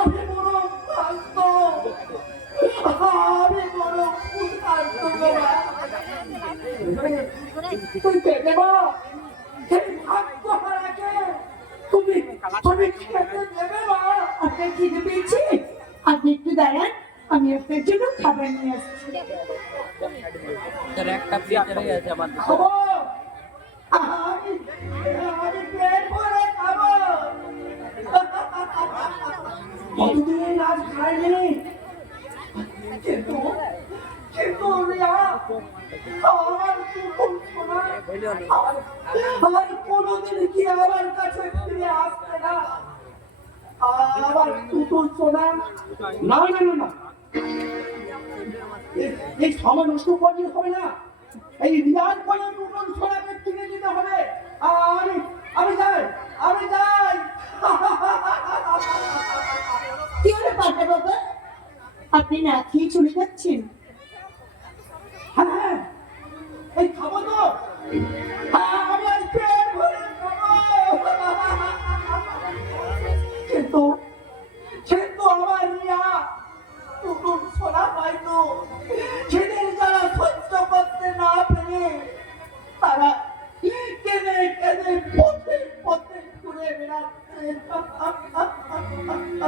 আমি বড় ক্লান্ত, আমি বড় ক্লান্ত বাবা। তুই কেটে মা, সেই ভাগ্য হারাকে তুমি তুমি খেতে দেবে মা। আপনার খিদে পেয়েছে? আপনি একটু দাঁড়ান, আমি আপনার জন্য খাবার নিয়ে আসছি। একটা প্লেট রয়ে গেছে আমার। খাবো, আমি আমি পেট ভরে খাবো। কতদিন আজ খাইনি, কিন্তু কিন্তু রিয়া আমার কুকুর শোনা আমার কোনোদিন কি আমার কাছে ফিরে আসবে না। আমার কুকুর শোনা না না না না, এই সময় নষ্ট করলে হবে না। এই রিয়াজ করে কুকুর শোনাকে কিনে দিতে হবে। আমি আমি যাই, আমি যাই। কি হলো পান্ডা বাবা, আপনি না খেয়ে চলে যাচ্ছেন? হ্যাঁ, এই খাবো তো, আমি আজ পেট ভরে খাবো। কিন্তু কিন্তু আমার রিয়া কুকুর শোনা পাইতো, সেদিন যারা সহ্য করতে না পেরে তারা কেঁদে কেঁদে পথে পথে ঘুরে বেড়াচ্ছে।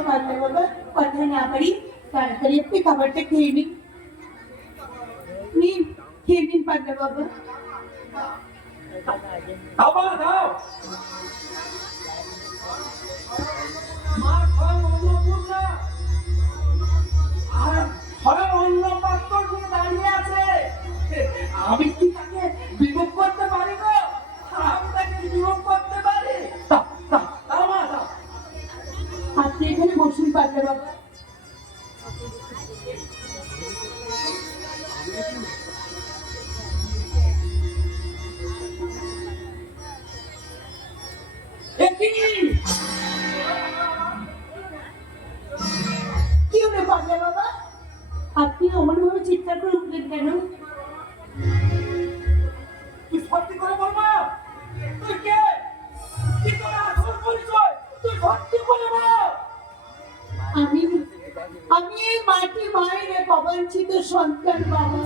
পান্ডা বাবা, কথা না পারি, তাড়াতাড়ি আপনি খাবারটা খেয়ে নিন। নিন, খেয়ে নিন পান্ডা বাবা। খাবার দাও মা, ঘর অন্নপূর্ণা আর ঘরে অন্য পাত্র নিয়ে দাঁড়িয়ে আছে। আমি কি তাকে বিমুখ করতে পারি গো? আমি তাকে বিমুখ করতে পারি? দাও মা, দাও। আপনি এখানে বসুন পান্ডা বাবা। কি হলো পান্ডা বাবা, আপনি অমন ভাবে চিৎকার করে উঠলেন কেন? তুই সত্যি করে বল মা, তুই কে? কি তোর আসল পরিচয়? তুই সত্যি করে বল। আমি আমি এই মাটি মায়ের এক অবাঞ্ছিত সন্তান বাবা।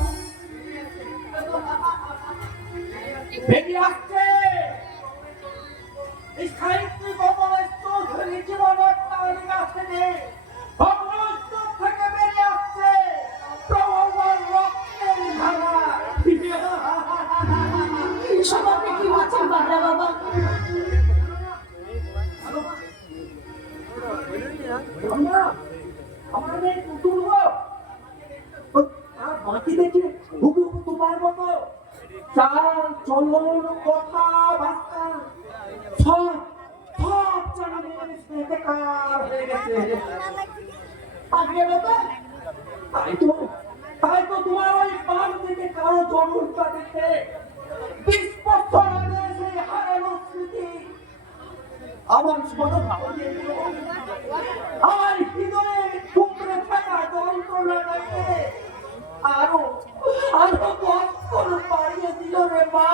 বেরিয়ে আসছে এই সাহিত্যিক অপরাধ চৌধুরী জীবন অট্টালিকা থেকে ভগ্নস্তূপ থেকে বেরিয়ে আসছে প্রবল রক্তের ধারা। এসব আপনি কি বলছেন পান্ডা বাবা? আমাদের কুকুর আর বাকি দেখে হুবহু তোমার মতো চাল চলন কথা বার্তা সব সব জানালে বেকার হয়ে গেছে। পান্ডা বাবা, তাই তো তোমার ওই পান থেকে কারো জন্মটা দেখে 20 বছর আগে সেই হারানো স্মৃতি আমার স্মরণ করিয়ে দিল। আমার হৃদয়ে টুকরে থাকা যন্ত্রণাটাকে আরো আরো কষ্ট বাড়িয়ে দিল রে মা,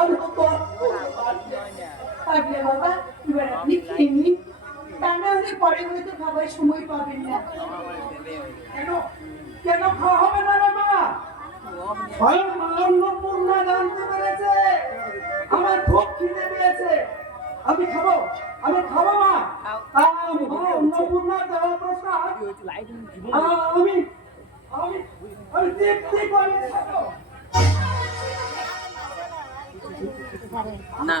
আরো কষ্ট বাড়িয়ে। পান্ডা বাবা, এবার আপনি খেয়ে নিন, তা না হলে পরে হয়তো খাবার সময় পাবেন না। কেন কেন খাওয়া হবে না রে মা? স্বয়ং মা অন্নপূর্ণা জানতে পেরেছে আমার খুব খিদে পেয়েছে, আমি খাবো মা। মা অন্নপূর্ণা দেওয়া প্রসাদ আমি আমি আমি তৃপ্তি করে খাবো। না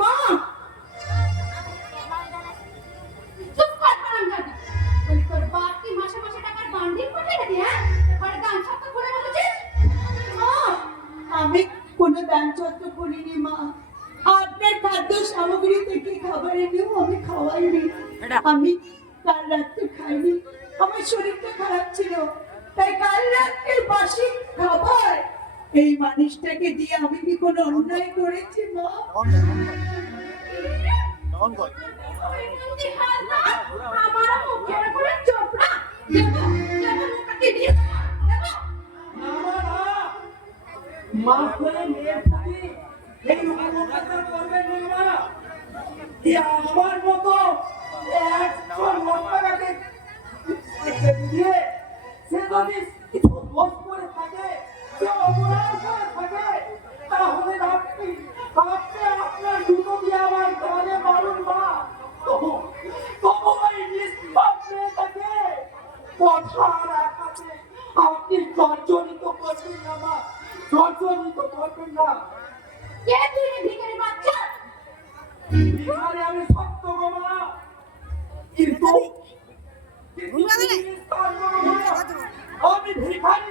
মা, চুপ কর হারামজাদা। বলি তোর বাপ কি মাসে মাসে টাকার বান্ডিল পাঠায় নাকি? হ্যাঁ, ঘরে দান ছত্র করে বলেছিস? মা, আমি কোনো দান ছত্র করিনি মা। আপনার খাদ্য সামগ্রী থেকে খাবার এনেও আমি খাওয়াইনি। আমি কাল রাত্রে খাইনি, আমার শরীরটা খারাপ ছিল, তাই কাল রাত্রে বাসি খাবার এই মানুষটাকে দিয়ে আমি কি কোনো অন্যায় করেছি মা? মা হয়ে মেয়ের প্রতি এই অপকার করবেন না মা। আমার মতো 100 লাখ টাকাকে দিয়ে সে যদি কিছু দোষ করে থাকে, সে অপরাধ করে থাকে, তাহলে আপনি আপনার দুটো দিয়ে আমার ঘরে মারুন মা। তবু ওই নিষ্পাপ মেয়েটাকে কথা রাখাতে আপনি জর্জরিত করবেন না মা, জর্জরিত করবেন না। কে তুই রে ভিখারি বাচ্চা? ভিখারি আমি সত্য গো মা, কিন্তু আমি ভিখারি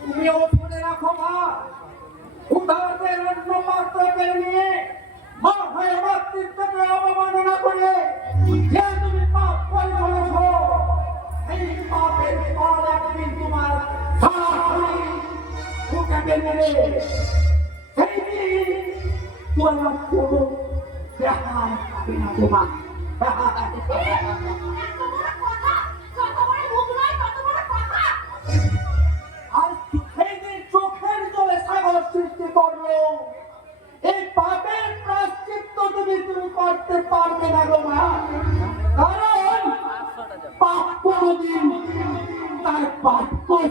তুমিও শুনে রাখো মা, উদারদের অন্য পাত্র পেয়ে নিয়ে মা হয়ে মাতৃত্বকে অবমাননা করে যে তুমি পাপ করে চলেছ, সেই পাপের ফল একদিন তোমার সরাসরি মুখে বেরিয়ে সেই দিন তোমার কোনো দেখা পাবে না তোমার। আর সেই দিন চোখের জলে সাগর সৃষ্টি করলো, এই পাপের প্রায়শ্চিত্ত তুমি করতে পারবে না গো মা, কারণ পাপ কোনদিন তার পাপ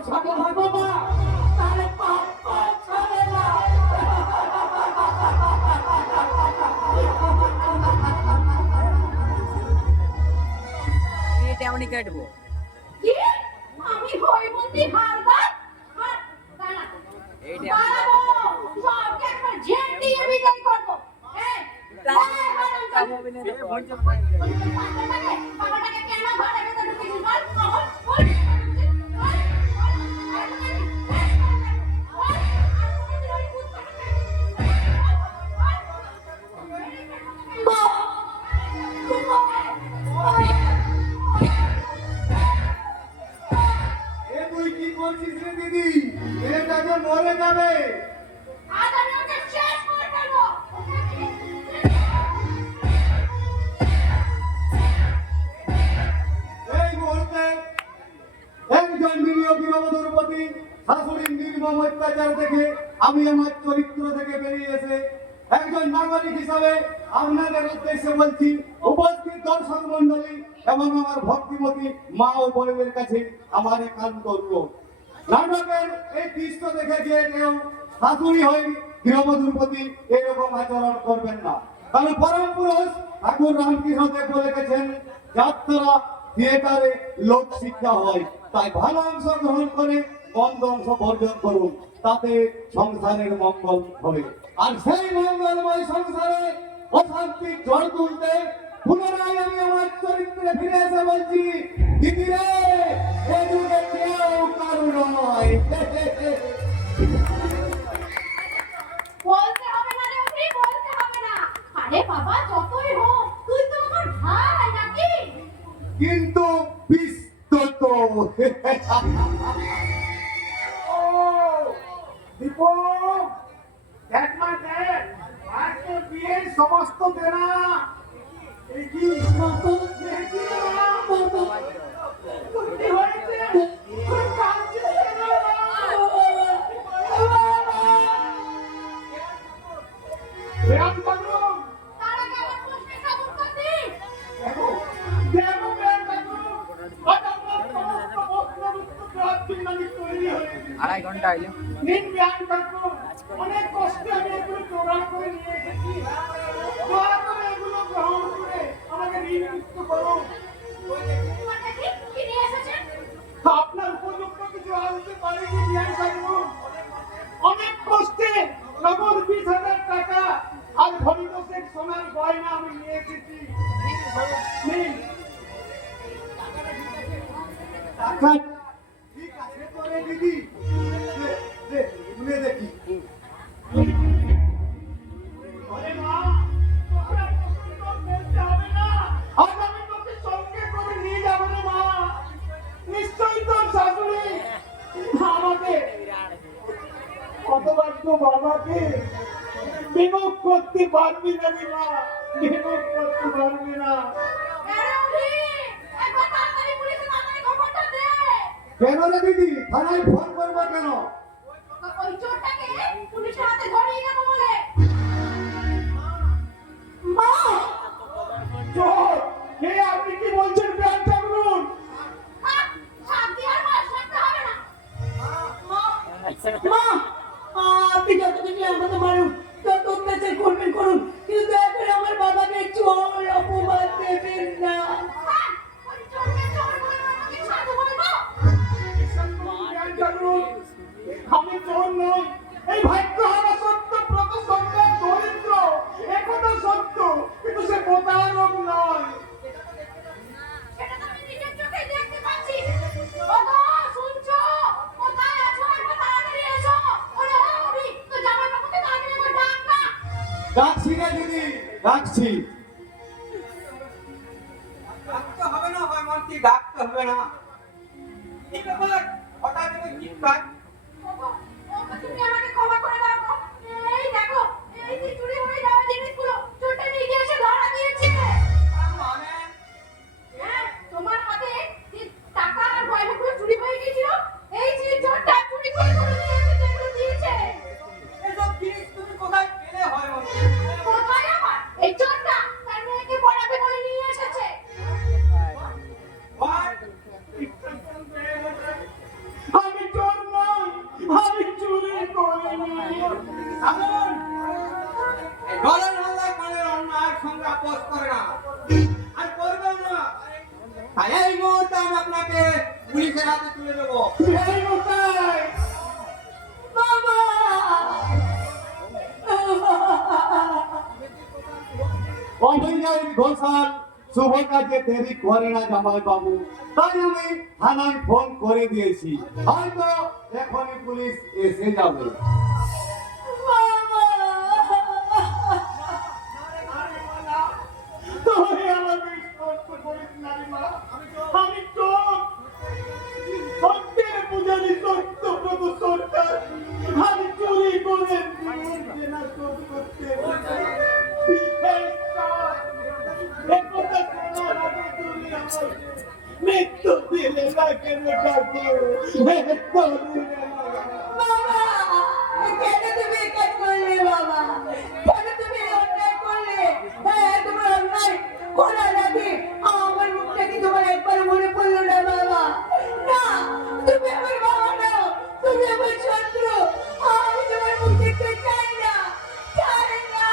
ছাড়ে না গো মা, তার পাপ ছাড়ে না। এটা আমি কাটবো। কি? আমি হইমন্তি হালদার? আর দাঁড়া। দাঁড়াবো। সবকে একবার ঝেড়ে দিয়ে বিদায় করবো। এই, বাবাটাকে কেন ঘরে ভেতর ঢুকিয়েছিস বল? কখন? বল। এ তুই কি করছিস রে দিদি? মেয়েটাকে মরে যাবে। আজ আমি ওকে শেষ করে ফেলবো। এই মুহূর্তে একজন বিনিয়োগী নবদম্পতি শাশুড়ির নির্মম অত্যাচার দেখে আমি আমার চরিত্র থেকে বেরিয়ে এসে একজন নাগরিক হিসাবে আপনাদের উদ্দেশ্যে বলছি, উপস্থিত দর্শক মন্ডলী এবং আমার ভক্তিমতী মা ও বোনদের কাছে আমার একান্ত অনুরোধ, নাটকের এই দৃশ্য দেখে যে কেউ শাশুড়ি হয়ে গৃহবধূর প্রতি এরকম আচরণ করবেন না, কারণ পরম পুরুষ ঠাকুর রামকৃষ্ণদেব বলে গেছেন যাত্রা থিয়েটারে লোক শিক্ষা হয়, তাই ভালো অংশ গ্রহণ করে মন্দ অংশ বর্জন করুন, তাতে সংসারের মঙ্গল হবে। আর সেই মঙ্গলময় সংসারে অশান্তি ঝড় তুলতে পুনরায় আমি আমার চরিত্রে ফিরে এসে বলছি, দিদি রে এ যুগে কেউ কারু নয়। বলতে হবে না রে ওকে, বলতে হবে না। আরে বাবা যতই হোক তুই তো আমার ভাই নাকি? কিন্তু বিস্তত দীপক, দেখ মা দেখ, আজকে বিয়ের সমস্ত দেনা এই কি কি হয়েছে? তুই কাঁদছিস কেন? রাম ঠাকুর, তার আগে আমার প্রশ্নের জবাব কর দে। দেখো দেখো রাম ঠাকুর, হঠাৎ সমস্ত বস্ত্র আমি তৈরি হয়েছে। 2.5 ঘন্টা হইলো। নিন জ্ঞান ঠাকুর, অনেক কষ্টে আমি এগুলো জোগাড় করে নিয়ে এসেছি, দয়া করে এগুলো গ্রহণ করে আমাকে ঋণ মুক্ত করুন। মানে কি নিয়ে এসেছেন? আপনার উপযুক্ত কিছু আনতে পারেনি জ্ঞান ঠাকুর, অনেক কষ্টে নগদ 20,000 টাকা আর ভরি দশেক সোনার গয়না আমি নিয়ে এসেছি। নিন। টাকা ঠিক আছে তোরে দিদি, শুনে দেখি। আরে মা, তোকে আর কষ্ট করতে হবে না, আজ আমি তোকে সঙ্গে করে নিয়ে যাবো রে মা। নিশ্চয়ই তোর শাশুড়ি আমাকে কতবার তো বাবাকে বিমুখ করতে পারবি না রে মা, বিমুখ করতে পারবি না। আরে ওরে, একবার তাড়াতাড়ি পুলিশে তাড়াতাড়ি খবরটা দে। কেন রে দিদি, থানায় ফোন করবো কেন? ওই চোরটাকে পুলিশের হাতে ধরিয়ে দেবো বলে। ডাকছি রে দিদি, ডাকছি। ডাকতে হবে না হয় মন্ত্রী, ডাকতে হবে না। কি ব্যাপার হঠাৎ করে চিৎকার? ওগো, ওগো, তুমি আমাকে ক্ষমা করে দাও গো। এই দেখো, এই যে চুরি হয়ে যাওয়া জিনিসগুলো চোরটা নিয়ে গিয়ে এসে ধরা দিয়েছে। তার মানে হ্যাঁ, তোমার হাতে যে টাকা আর গয়নাগুলো চুরি হয়ে গিয়েছিল, এই যে চোরটা চুরি করে করে নিয়ে এসে যেগুলো দিয়েছে। এসব জিনিস তুমি কোথায় পেলে হয় মন্ত্রী? কোথায় আমার? এই চোরটা তার মেয়েকে পড়াবে বলে নিয়ে এসেছে। What? আমি চোর নই, আমি চুরি করিনি। এমন এই ডলার হাল্লার মানে অন্যায়ের সঙ্গে আপোষ করে না আর করবেও না। আর এই মুহূর্তে আমি আপনাকে পুলিশের হাতে তুলে দেবো। এই মশাই, বাবা! অভিনয় ঘোষাল শুভ কাজে দেরি করে না জামাই বাবু, তাই আমি থানায় ফোন করে দিয়েছি, হয়তো এখনই পুলিশ এসে যাবে। তুই আমাকে কষ্ট করিস না রে মা, আমি চোর, সত্যের পূজারি সত্যব্রত সরকার, আমি চুরি করে জীবন কেনা শোধ করতে মৃত্যু দিলে না কেন ডাকো? বাবা! কেন তুমি এই কাজ করলে বাবা? কেন তুমি এই অন্যায় করলে? হ্যাঁ, তোমার অন্যায় করার আগে আমার মুখটা কি তোমার একবার মনে পড়লো না বাবা? না, তুমি আমার বাবা না, তুমি আমার শত্রু। আমি তোমার মুখ দেখতে চাই না, চাই না,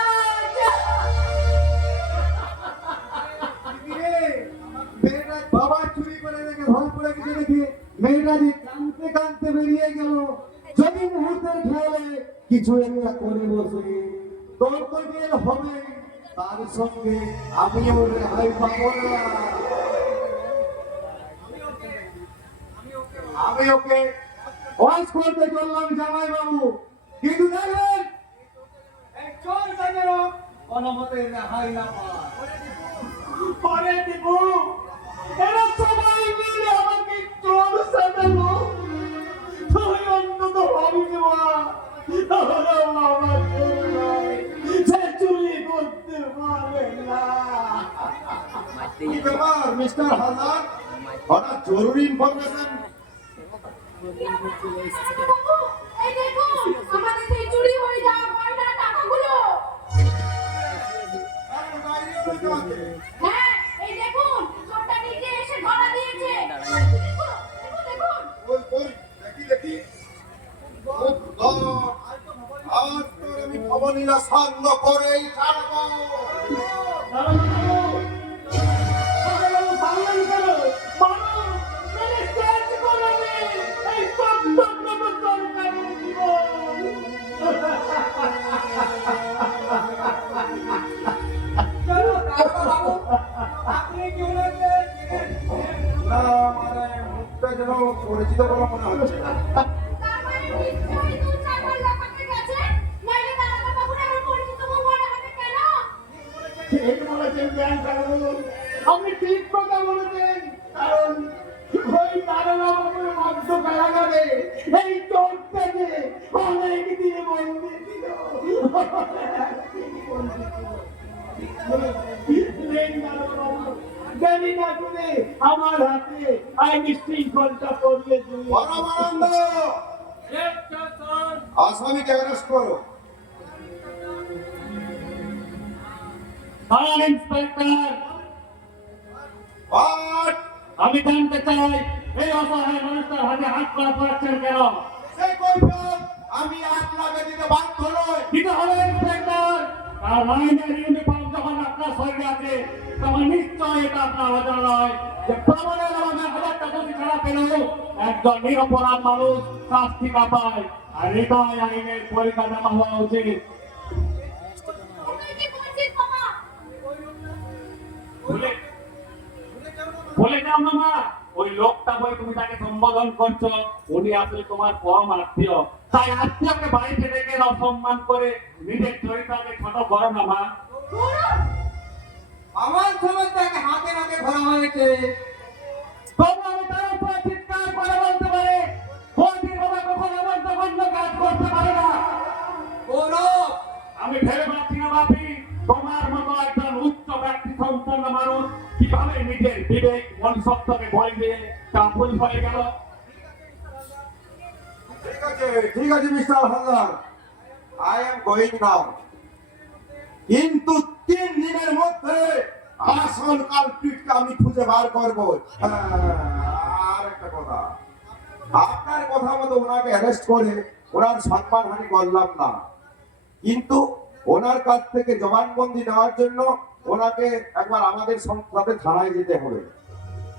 মেয়েটা বাবা চুরি করে রেখে ভয় পড়ে গেছে দেখে মেয়েটা যে কাঁদতে কাঁদতে বেরিয়ে গেল। যদি মুহূর্তের খেয়ালে কিছু একটা করে বসে তোর তো জেল হবে, তার সঙ্গে আমিও রেহাই পাবো না। আমি ওকে ওয়াশ করতে চললাম জামাই বাবু, কিন্তু দেখবেন এই চোর যেন কোনো মতে রেহাই না পায়। পরে দিব, এরা সবাই মিলে আমাকে চোর সাজালো। তুই অন্তত ভাবিস মা, ওরাও আমার চোর নয়, সে চুরি করতে পারে না। কি ব্যাপার মিস্টার হালদার, হঠাৎ জরুরি ইনফরমেশন? বাবু, এই দেখুন আমাদের সেই চুরি হয়ে যাওয়া গয়না টাকাগুলো। হ্যাঁ, এই দেখুন চোরটা নিচে এসে ধরা দিয়েছে। দেখুন, দেখুন। ওই ওই দেখি দেখি, আজ তোর আমি ভবনীরা সাঙ্গ করেই ছাড়বো। চলো দারোগা বাবু, আপনি কি ওনাকে না মানে মুখটা যেন পরিচিত বলে মনে হচ্ছে। তার মানে নিশ্চয়ই দু চারবার লাফাতে গেছে, নাইলে দারোগা বাবুর আমার পরিচিত মুখ মনে হবে কেন? ঠিক বলেছেন জ্ঞান কারণ, আপনি ঠিক কথা বলেছেন, কারণ ওই দারোগা বাবুর মধ্য কারাগারে এই চোরটাকে অনেক দিন বন্দি ছিল। জানি না করে আমার হাতে আইনি শৃঙ্খলটা পড়িয়ে দিল। আসামিকে অ্যারেস্ট করো। ইন্সপেক্টর, আমি জানতে চাই এই অসহায় মানুষটার হাতে হাত করা পড়াচ্ছেন কেন? সেই কৈফিয়ত আমি আপনাকে দিতে বাধ্য নই। দিতে হবে ইন্সপেক্টর, কারণ আইনের ইউনিফর্ম যখন আপনার শরীরে আছে তখন নিশ্চয় এটা আপনার অজানা নয় যে প্রমাণের অভাবে হাজারটা যদি ছাড়া পেলেও একজন নিরপরাধ মানুষ শাস্তি না পায়, আর এটাই আইনের পরিকাঠামো হওয়া উচিত। তুমি কি বলছিস বাবা? বলে দাও মামা, ওই লোকটা বই তুমি তাকে সম্বোধন করছো, উনি আসলে তোমার পরম আত্মীয়। তাই আত্মীয়কে বাড়িতে ডেকে অসম্মান করে নিজের চরিত্রকে ছোট করো না মা। আমার সময় তাকে হাতে নাতে ধরা হয়েছে। তবু আমি তার উপরে চিৎকার করে বলতে পারি, বন্দির বাবা কখনো এমন জঘন্য কাজ করতে পারে না। গৌরব, আমি ভেবে পাচ্ছি না বাপি, তোমার মতো একজন উচ্চ ব্যক্তি সম্পন্ন মানুষ কিভাবে নিজের বিবেক মনুষ্যত্বকে বই দিয়ে কাপুল হয়ে গেল। ঠিক আছে mister Haldar, I am going now, কিন্তু 3 দিনের মধ্যে আসল কালপ্রিটকে আমি খুঁজে বার করব। আর একটা কথা, আপনার কথা মতো ওনাকে অ্যারেস্ট করে ওনার সম্মানহানি করলাম না, কিন্তু ওনার কাছ থেকে জবানবন্দি নেওয়ার জন্য ওনাকে একবার আমাদের সাথে থানায় যেতে হবে।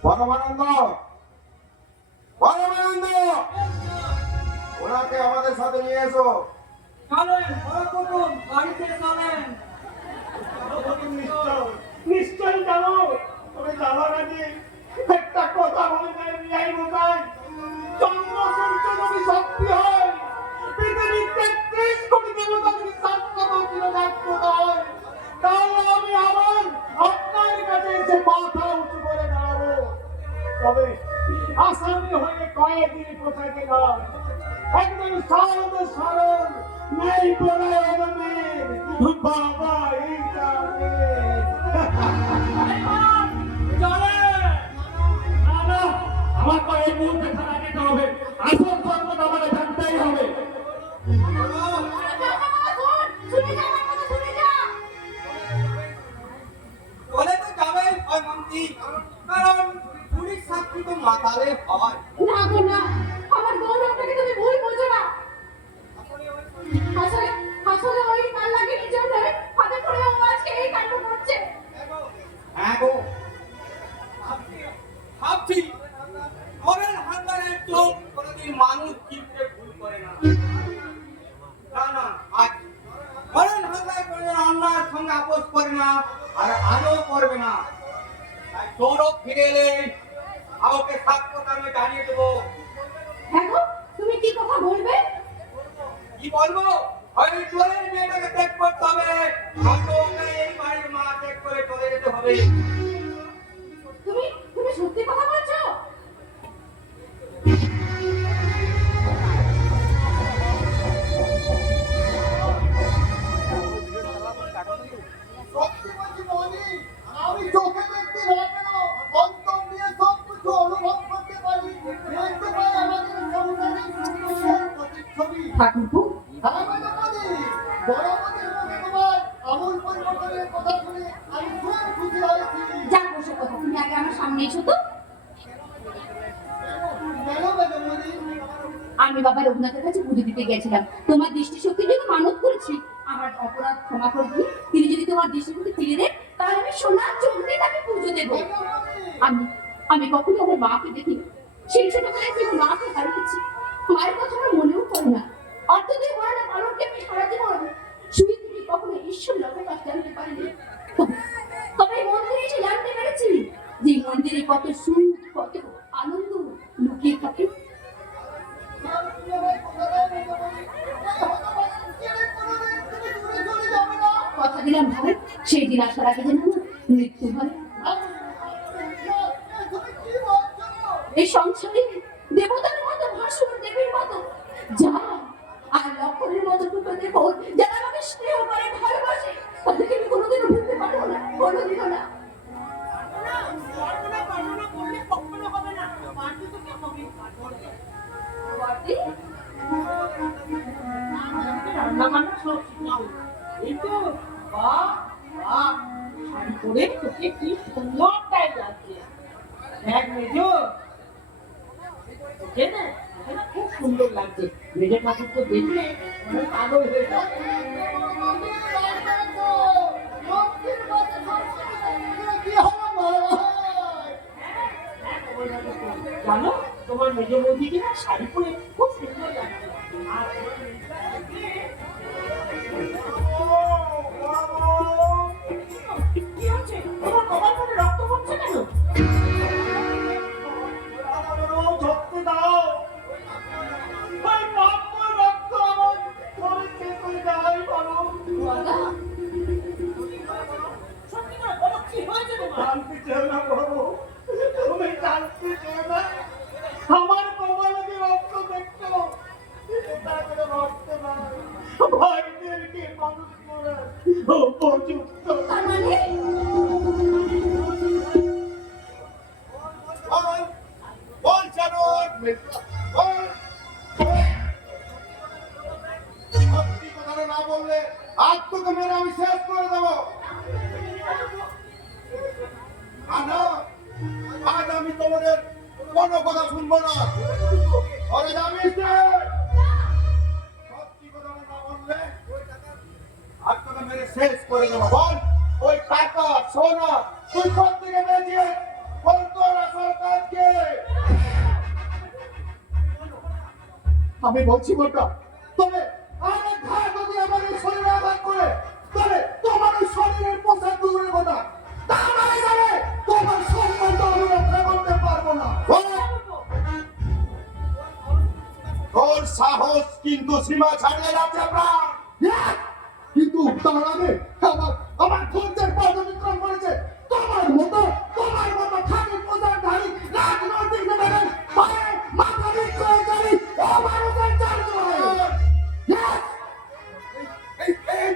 পরমানন্দ, পরমানন্দ, ওনাকে আমাদের সাথে নিয়ে এসো। চলেন বড় কুটুম, গাড়িতে চলেন। নিশ্চয়ই জানো, তুমি যাওয়ার আগে একটা কথা বলে যায় বিআই মশাই, চন্দ্র সূর্য যদি শক্তি হয়, পৃথিবীর 33 কোটি দেবতা যদি শাস্ত্রবাদীর রাজ্য হয়, তাহলে আমি আবার আপনার কাছে এসে মাথা উঁচু করে দাঁড়াবো। তবে আসামি হয়ে কয়েকদিন কোথায় নয়, একজন সরল সরল নেই পরায়ণের বাবা এই জানে। চলে না না, আমার তো এই মুহূর্তে থানা যেতে হবে, আসল সত্যটা আমাকে জানতেই হবে। শুনে যা আমার কথা, শুনে যা। বলে তো যাবে হয় মন্ত্রী, কারণ পুলিশ সাক্ষী তো মাতালে হয়। না গো না, আমার গৌরবটাকে তুমি ভুল বোঝো না। আসলে আসলে ওই কাল লাগে নিজের নয়, হাতে করে ও আজকে এই কাণ্ড করছে। হ্যাঁ গো, ভাবছি মরেন হান্দারের চোখ কোনোদিন মানুষ চিনতে ভুল করে না। না না, আজ মরেন হান্দার কোনোদিন অন্যায়ের সঙ্গে আপোষ করে না, আর আজও করবে না। তাই গৌরব ফিরে এলে আমাকে সাক্ষ্যটা আমি জানিয়ে দেবো। হ্যাঁ গো, তুমি কি কথা বলবে? কি বলবো? ওই চোরের মেয়েটাকে ত্যাগ করতে হবে, নয়তো ওকে এই বাড়ির মা ত্যাগ করে চলে যেতে হবে। তুমি তুমি সত্যি কথা বলছো? সত্যি বলছি বৌদি, আমি চোখে দেখতে না কেন অন্তর দিয়ে সব কিছু অনুভব করতে পারি। দেখতে পাই আমাদের সংসারের সুন্দর প্রতিচ্ছবি। ঠাকুরপো, হ্যাঁ ম্যাডাম বৌদি, বড়বাবুদের মুখে তোমার আমূল পরিবর্তনের কথা শুনে আমি খুব খুশি হয়েছি। যা বসে কথা, তুমি আগে আমার সামনে এসো তো। কেন ম্যাডাম বৌদি? আমি বাবা রঘুনাথের কাছে পুজো দিতে গেছিলাম, তোমার দৃষ্টিশক্তির জন্য মানত করেছি। আমার অপরাধ ক্ষমা করে দিন, তিনি যদি তোমার দৃষ্টিশক্তি ফিরে দেন, তাহলে আমি সোনার চোখ দিয়ে তাকে পুজো দেবো। আমি আমি কখনো আমার মাকে দেখিনি, সেই ছোটবেলায় কেউ মাকে হারিয়েছি। মায়ের কথা আমার মনেও পড়ে না। অর্থ দিয়ে বলে না পালনকে আমি সারা জীবন শুয়ে থেকে কখনো ঈশ্বর লোকপাশ জানতে পারিনি। তবে এই মন্দিরে এসে জানতে পেরেছি যে মন্দিরে কত সুখ, কত আনন্দ লুকিয়ে থাকে। কথা দিলাম ভাই, সেই দিন আসার আগে যেন মৃত্যু হয়। এই সংসারে দেবতার মতো ভাসুর দেবীর মতো যা আর লক্ষণের মতো দুটো দেব, যারা আমাকে স্নেহ করে ভালোবাসে, তাদেরকে আমি কোনোদিনও ভুলতে পারবো না, কোনোদিনও না। রান্না বান্না সব শিখলাম। এই তো বাহ বাহ, শাড়ি পরে তোকে কি সুন্দরটাই লাগছে। দেখ মেজো, তোকে না তোকে না খুব সুন্দর লাগছে। মেজো ঠাকুরকে দেখলে মনে পাগল হয়ে যাবে। জানো, তোমার মেজো বৌদিকে না শাড়ি পরে খুব সুন্দর লাগছে। আর কি হচ্ছে? তোমার কপাল করে রক্ত পড়ছে কেন? ধরতে দাও, ওই পাপময় রক্ত উপযুক্ত। তার মানে বল, বল জানোয়ার, বল। সত্যি কথাটা না বললে আজ তোকে মেরে আমি শেষ করে দেবো। আর না, আজ আমি তোমাদের কোনো কথা শুনবো না। আরে জানিস যে, সত্যি কথাটা না বললে আজ তোকে মেরে শেষ করে দেবো। বল, ওই টাকা সোনা তুই কোত্থেকে পেয়েছিস? বল তোর আসল কাজ কি? আমি বলছি বলটা, তবে আরেক ঘা যদি আমার এই শরীরে আঘাত করে, তাহলে তোমার ওই শরীরের পোশাক দূরের কথা, তার মানে যাবে তোমার সম্বন্ধ আমি রক্ষা করতে পারবো না। তোর সাহস কিন্তু সীমা ছাড়িয়ে যাচ্ছে প্রাণ। কিন্তু তার আগে আমার ধৈর্যের পথ অতিক্রম করেছে তোমার মতো খাঁটি পোশাকধারী রাজনৈতিক নেতাদের পায়ে মাথা বিক্রয়কারী অমানুষের চারজন। এই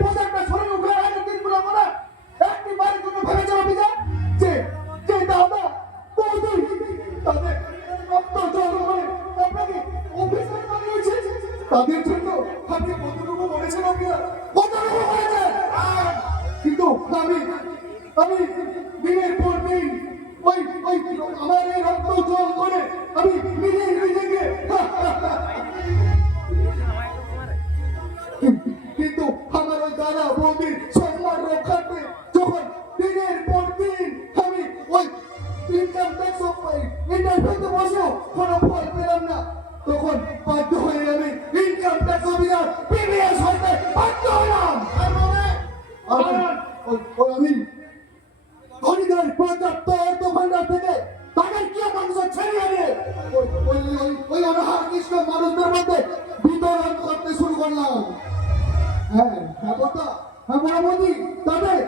পোশাকটা শরীর উঠে আগে দিনগুলো মনে একটি বাড়ির জন্য ভেবেছে অভিযান যে দাদা বৌদি তাদের রক্ত জল করে আপনাকে অফিসার বানিয়েছে, তাদের জন্য আপনি কতটুকু বলেছেন? আপনি কতটুকু বলেছেন? কিন্তু আমি দিনের পর দিন ওই আমার এই রক্ত জল করে আমি নিজেকে কিন্তু আমার ওই দাদা বৌদির সম্মান রক্ষার্থে যখন দিনের পর দিন আমি ওই ইনকাম ট্যাক্স ইন্টারভিউতে বসেও কোনো ফল পেলাম না, তখন বাধ্য হয়ে আমি ইনকাম ট্যাক্স অফিসার পিবিএস হতে বাধ্য হলাম। আমি ধনীদের পর্যাপ্ত অর্থ ভান্ডার থেকে তাদের কি মানুষের ছেড়িয়ে নিয়ে ওই অনাহার কৃষ্ণ মানুষদের মধ্যে বিতরণ করতে শুরু করলাম। হ্যাঁ মোটামুটি তাদের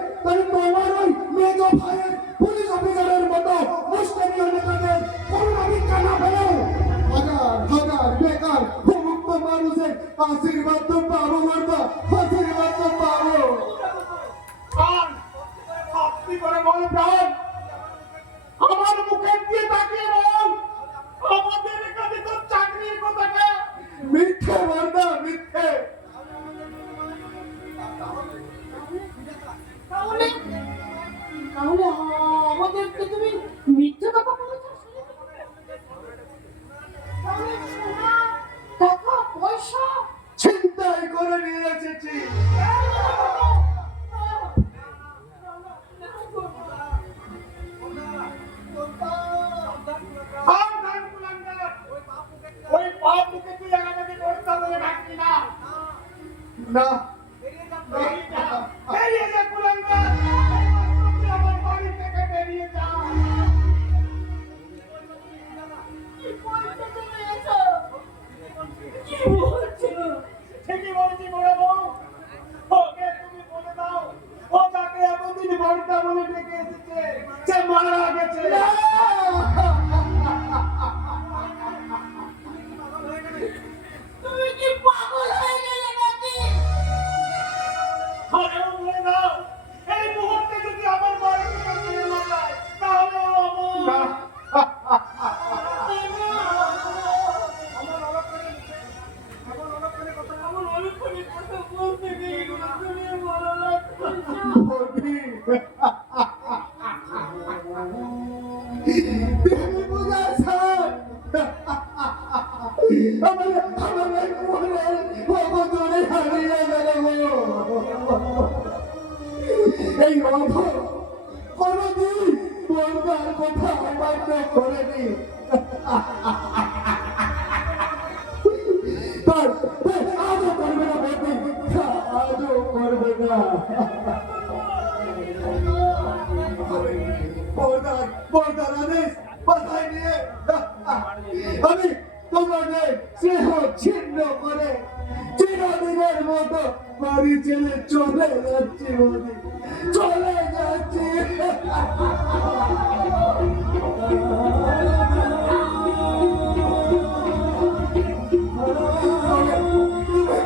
তোমার ওই মেজ ভাইয়ের পুলিশ অফিসারের মতো মুষ্টিমেয় নেতাদের করুণা ভিক্ষা না পেলেও হাজার বেকার ভূমুক্ত মানুষের আশীর্বাদ তো পাবো, বর্দা আশীর্বাদ তো পাবো। আপনি করে বল প্রাণ, আমার মুখের দিয়ে তাকিয়ে বল আমাদের কাছে তো চাকরির কথাটা মিথ্যে, বর্দা মিথ্যে। তাহলে আমাদেরকে তুমি মিথ্যে কথা বলেছো? তাহলে সোনা, টাকা পয়সা চিন্তাই করে নিয়ে এসেছি। ওই পাপুকে তুই আমাকে করতে বলে ডাকবি না। না বেরিয়ে যা কুলাঙ্গার, তুই আমার বাড়ি থেকে বেরিয়ে যা। কি বলছো তুমি এসব? কি বলছো? ঠিকই বলছি বড় বউ, ওকে তুমি বলে দাও ও তাকে এতদিন বর্দা বলে ডেকে এসেছে, সে মারা গেছে। তুমি কি পাগল হয়ে গেলে নাকি? আরেও বলে দাও এই মুহূর্তে যদি আমার বাড়ি থেকে বেরিয়ে না যায় তাহলে ও অমর। এই রথ কোনদিন বলবার কথা অমান্য করেনি, আজও করবে না বলতে, আজও করবে না। বর্দার আদেশ মাথায় নিয়ে আমি তোমাদের স্নেহ ছিন্ন করে চিরদিনের মতো বাড়ি ছেড়ে চলে যাচ্ছি, বৌদি চলে যাচ্ছি।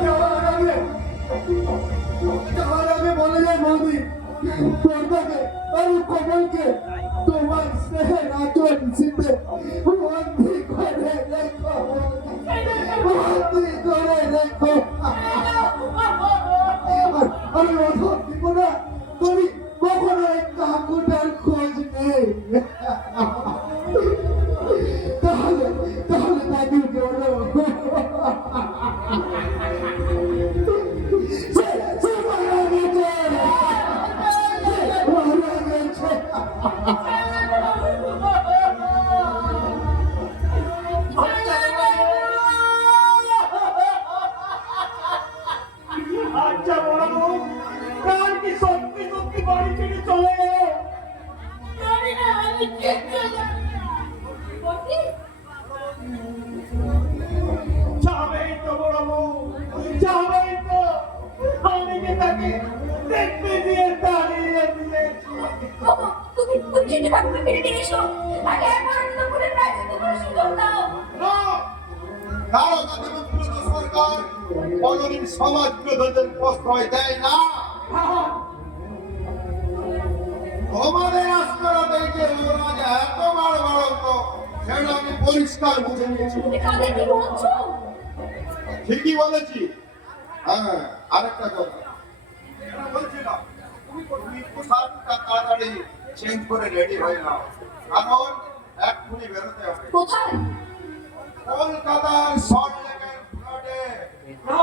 যাওয়ার আগে বৌদি পর্দাকে আর কমলকে তোমার স্নেহের আচরণ শীতে বন্দি করে রেখো, বন্দি করে রেখো। আমি অধর দিব না, তুমি কখনো এই কাকুটার খোঁজ নেই। তাহলে তাহলে দাদুকে বলো আচ্ছা বড় বউ, কাল কি সত্যি সত্যি বাড়ি ছেড়ে চলে গেল? জানি না, আমি কিচ্ছু জানি না। বৌদি, যাবেই তো বড় বউ, যাবেই তো। আমি যে তাকে দেখতে দিয়ে দাঁড়িয়ে দিয়েছি। বাবা, তুমি চিঠি পাঠাবে ফিরে দিয়ে এসো। আগে একবার দুপুরের রাজনীতি করে সুযোগ দাও। কারো সরকার কোনদিন সমাজ বিরোধীদের প্রশ্রয় দেয় না। তোমাদের আস্কারাতে যে ওরা যে এত বাড়ন্ত সেটা আমি পরিষ্কার বুঝে নিয়েছি। তুমি কাদের কি বলছো? ঠিকই বলেছি। হ্যাঁ, আরেকটা কথা বলছিলাম, তুমি পোশাকটা তাড়াতাড়ি চেঞ্জ করে রেডি হয়ে নাও, কারণ এক্ষুনি বেরোতে হবে। কোথায়? কলকাতার সল্টলেকের ফ্ল্যাটে না,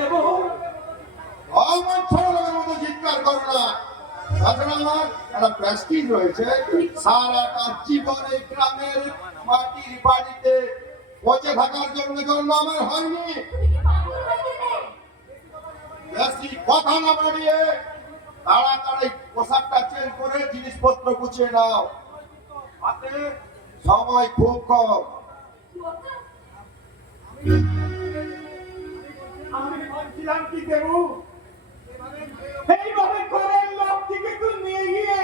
এ বউ, আমার ছোটবেলার মতো চিৎকার করো না। তাছাড়া আমার একটা প্রেস্টিজ রয়েছে, সারাটা জীবনে গ্রামের মাটির বাড়িতে পচে থাকার জন্য আমার হয়নি। তুমি কি পাগল হয়ে গেলে? বেশি কথা না বাড়িয়ে তাড়াতাড়ি পোশাকটা চেঞ্জ করে জিনিসপত্র গুছিয়ে নাও, হাতে সময় খুব কম। আমি ভাবছিলাম কি দেবু, এইভাবে ঘরের লোকটিকে তুই নিয়ে গিয়ে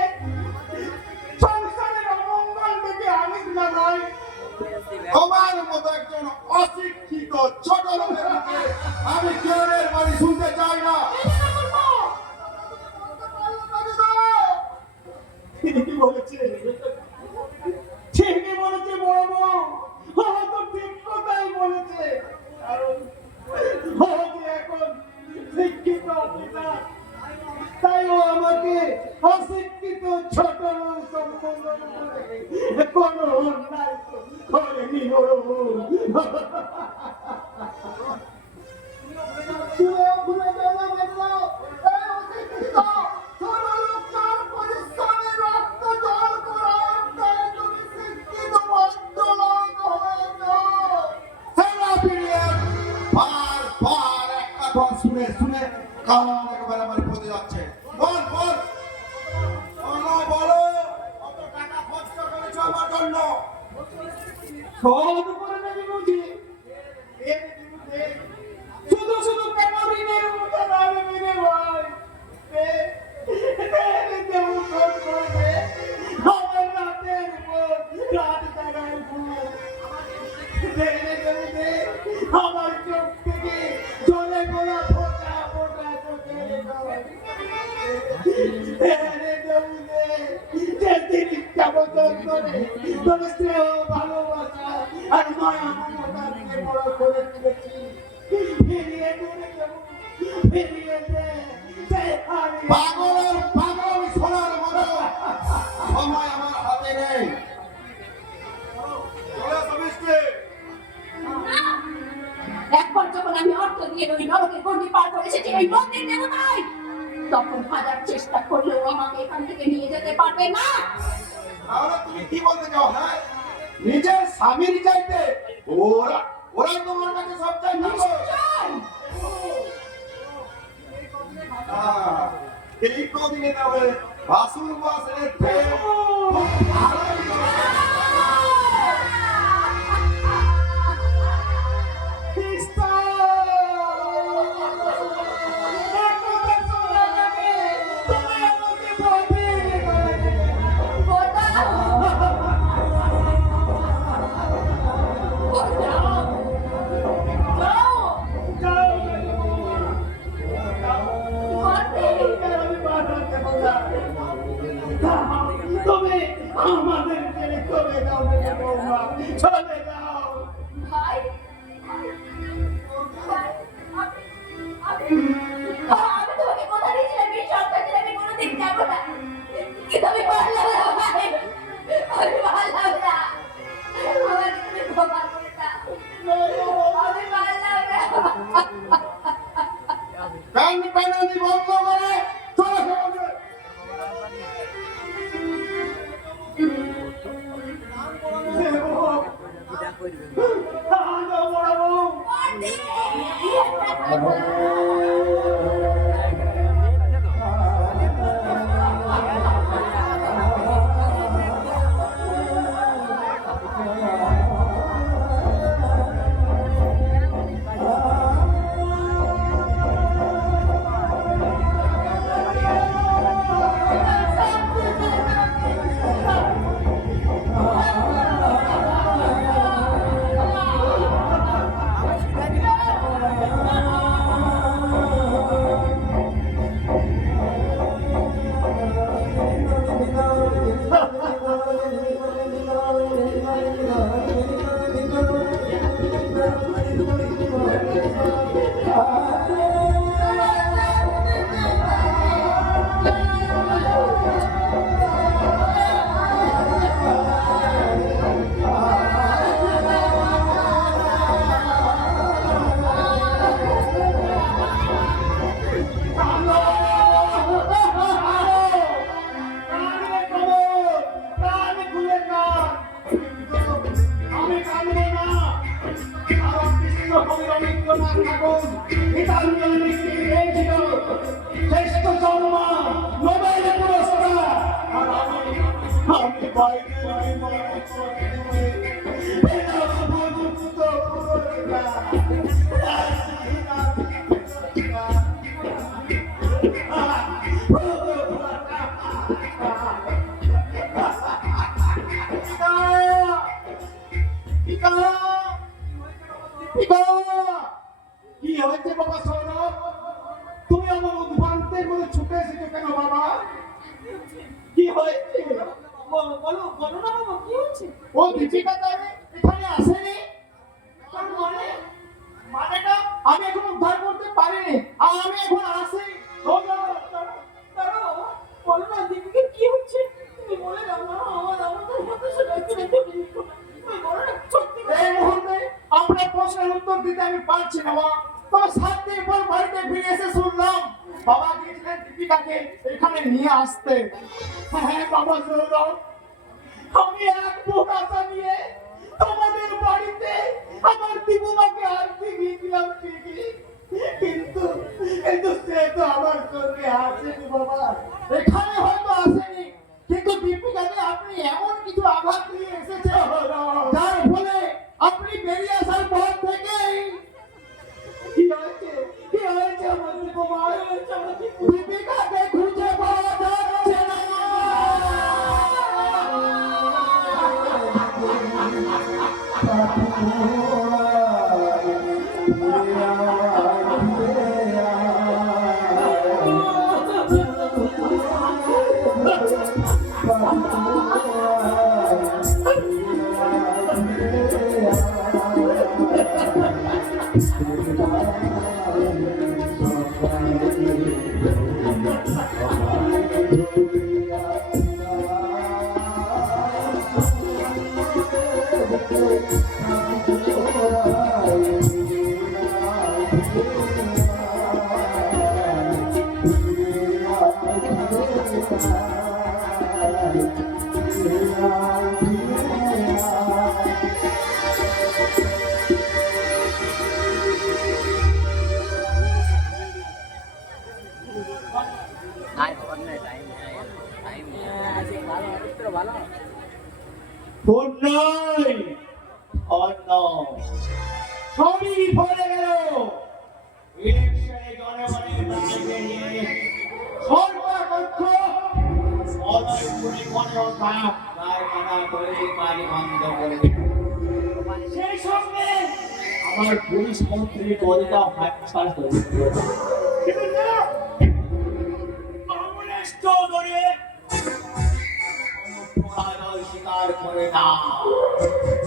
সংসারের অমঙ্গল থেকে আনিস না ভাই। তোমার মতো একজন অশিক্ষিত ছোট লোকের মুখে আমি কেউরের বাড়ি শুনতে চাই না। ঠিকই বলেছে, ঠিকই বলেছে বড় বউ, হয়তো ঠিক কথাই বলেছে। কারণ ও যে এখন শিক্ষিত অফিসার, তাই ও আমাকে অশিক্ষিত ছোট লোক সম্বোধন করে কোনো অন্যায় করেনি বড় বউ। বারবার একটা কথা শুনে শুনে কান একেবারে আমার পড়ে যাচ্ছে। বল বল বলো বলো, কত টাকা খরচ করেছো আমার জন্য? সব করে নেবি বুঝি, শুধু শুধু কেন ঋণের মতো দাঁড়াবি রে ভাই? যেমন ফোন করবে আমার রাতের উপর রাত জাগায় ভুল। আমার চোখ থেকে জলে গোলা ফোটা ফোটা চোখে যেতে ইচ্ছা বদল করে তবে স্নেহ ভালোবাসা আর মায়া মমতা দিয়ে বড় করে তুলেছি। ফিরিয়ে দে রে দেবু, ফিরিয়ে দে। পাগলের পাগল শোনার মতো সময় আমার হাতে নেই। চলে সমিস্টে একবার যখন আমি অর্থ দিয়ে ওই নরকের গণ্ডি পার করে এসেছি ওই মন্দির দেবতায়, তখন হাজার চেষ্টা করলেও আমাকে এখান থেকে নিয়ে যেতে পারবে না। তাহলে তুমি কি বলতে চাও? হ্যাঁ, নিজের স্বামীর চাইতে ওরা ওরাই তোমার কাছে সব চাই না? নিশ্চয়। এই কদিনে তবে ভাসুর বাসের প্রেম খুব ভালোই চলছে। যাও। তুমি আমাদের ছেড়ে চলে যাও রে বৌমা, চলে যাও। ভাই ভাই, আমি তোমাকে কথা দিয়েছিলাম এই সপ্তাহ দিন আমি কোনোদিন যাবো না, কিন্তু আমি পারলাম না ভাই, আমি পারলাম না, আমাকে তুমি ক্ষমা করে দাও, আমি পারলাম না। কান কানানি বন্ধ করে চলে যাও। আমি কাঁদবো না, কারণ বিশ্বকবির রবীন্দ্রনাথ ঠাকুর গীতাঞ্জলি পেয়েছিল শ্রেষ্ঠ সম্মান নোবেল পুরস্কার, আর আমি বাইরে উপযুক্ত কি হয়েছে বাবা সৌরভ? তুমি আমার উদ্ভ্রান্তের মধ্যে ছুটে এসেছো কেন বাবা? কি হয়েছে বলো বলো বলো না বাবা, কি হচ্ছে? ও দীপিকা তাহলে এখানে আসেনি? তার মানে মানেটা আমি এখন উদ্ধার করতে পারিনি, আর আমি এখন আসি। তারা বলো না দীপিকার কি হচ্ছে? তুমি বলে দাও না, আমার তার সাথে সাথে চলে যেত না। তুমি বলো না সত্যি করে। এই মুহূর্তে আপনার প্রশ্নের উত্তর দিতে আমি পারছি না মা। তবে 7 দিন পর বাড়িতে ফিরে এসে শুনলাম বাবা গিয়েছিলেন দীপিকাকে এখানে নিয়ে আসতে। হ্যাঁ বাবা সৌরভ, আমি এক বুক আশা নিয়ে তোমাদের বাড়িতে আমার দীপুমাকে আনতে গিয়েছিলাম ঠিকই, কিন্তু সে তো আমার চোখে আসেনি বাবা। এখানে হয়তো আসেনি, কিন্তু দীপিকাকে আপনি এমন কিছু আঘাত দিয়ে এসেছেন যার ফলে আপনি বেরিয়ে আসার পর থেকেই কি হয়েছে আমার দীপুমা? দীপিকাকে খুঁজে পাওয়া যাচ্ছে না। সবই বিফলে গেল। ইলেকশনে জনগণের রায় বেরিয়ে সরকার পক্ষ অনৈতিক মনে ওঠা রায়খানা করে কাজ বন্ধ করে দিল। সেই সঙ্গে আমার পুলিশ মন্ত্রী পদটা হাতছাড়া করে দিল। কংগ্রেস চৌধুরী স্বীকার করে না।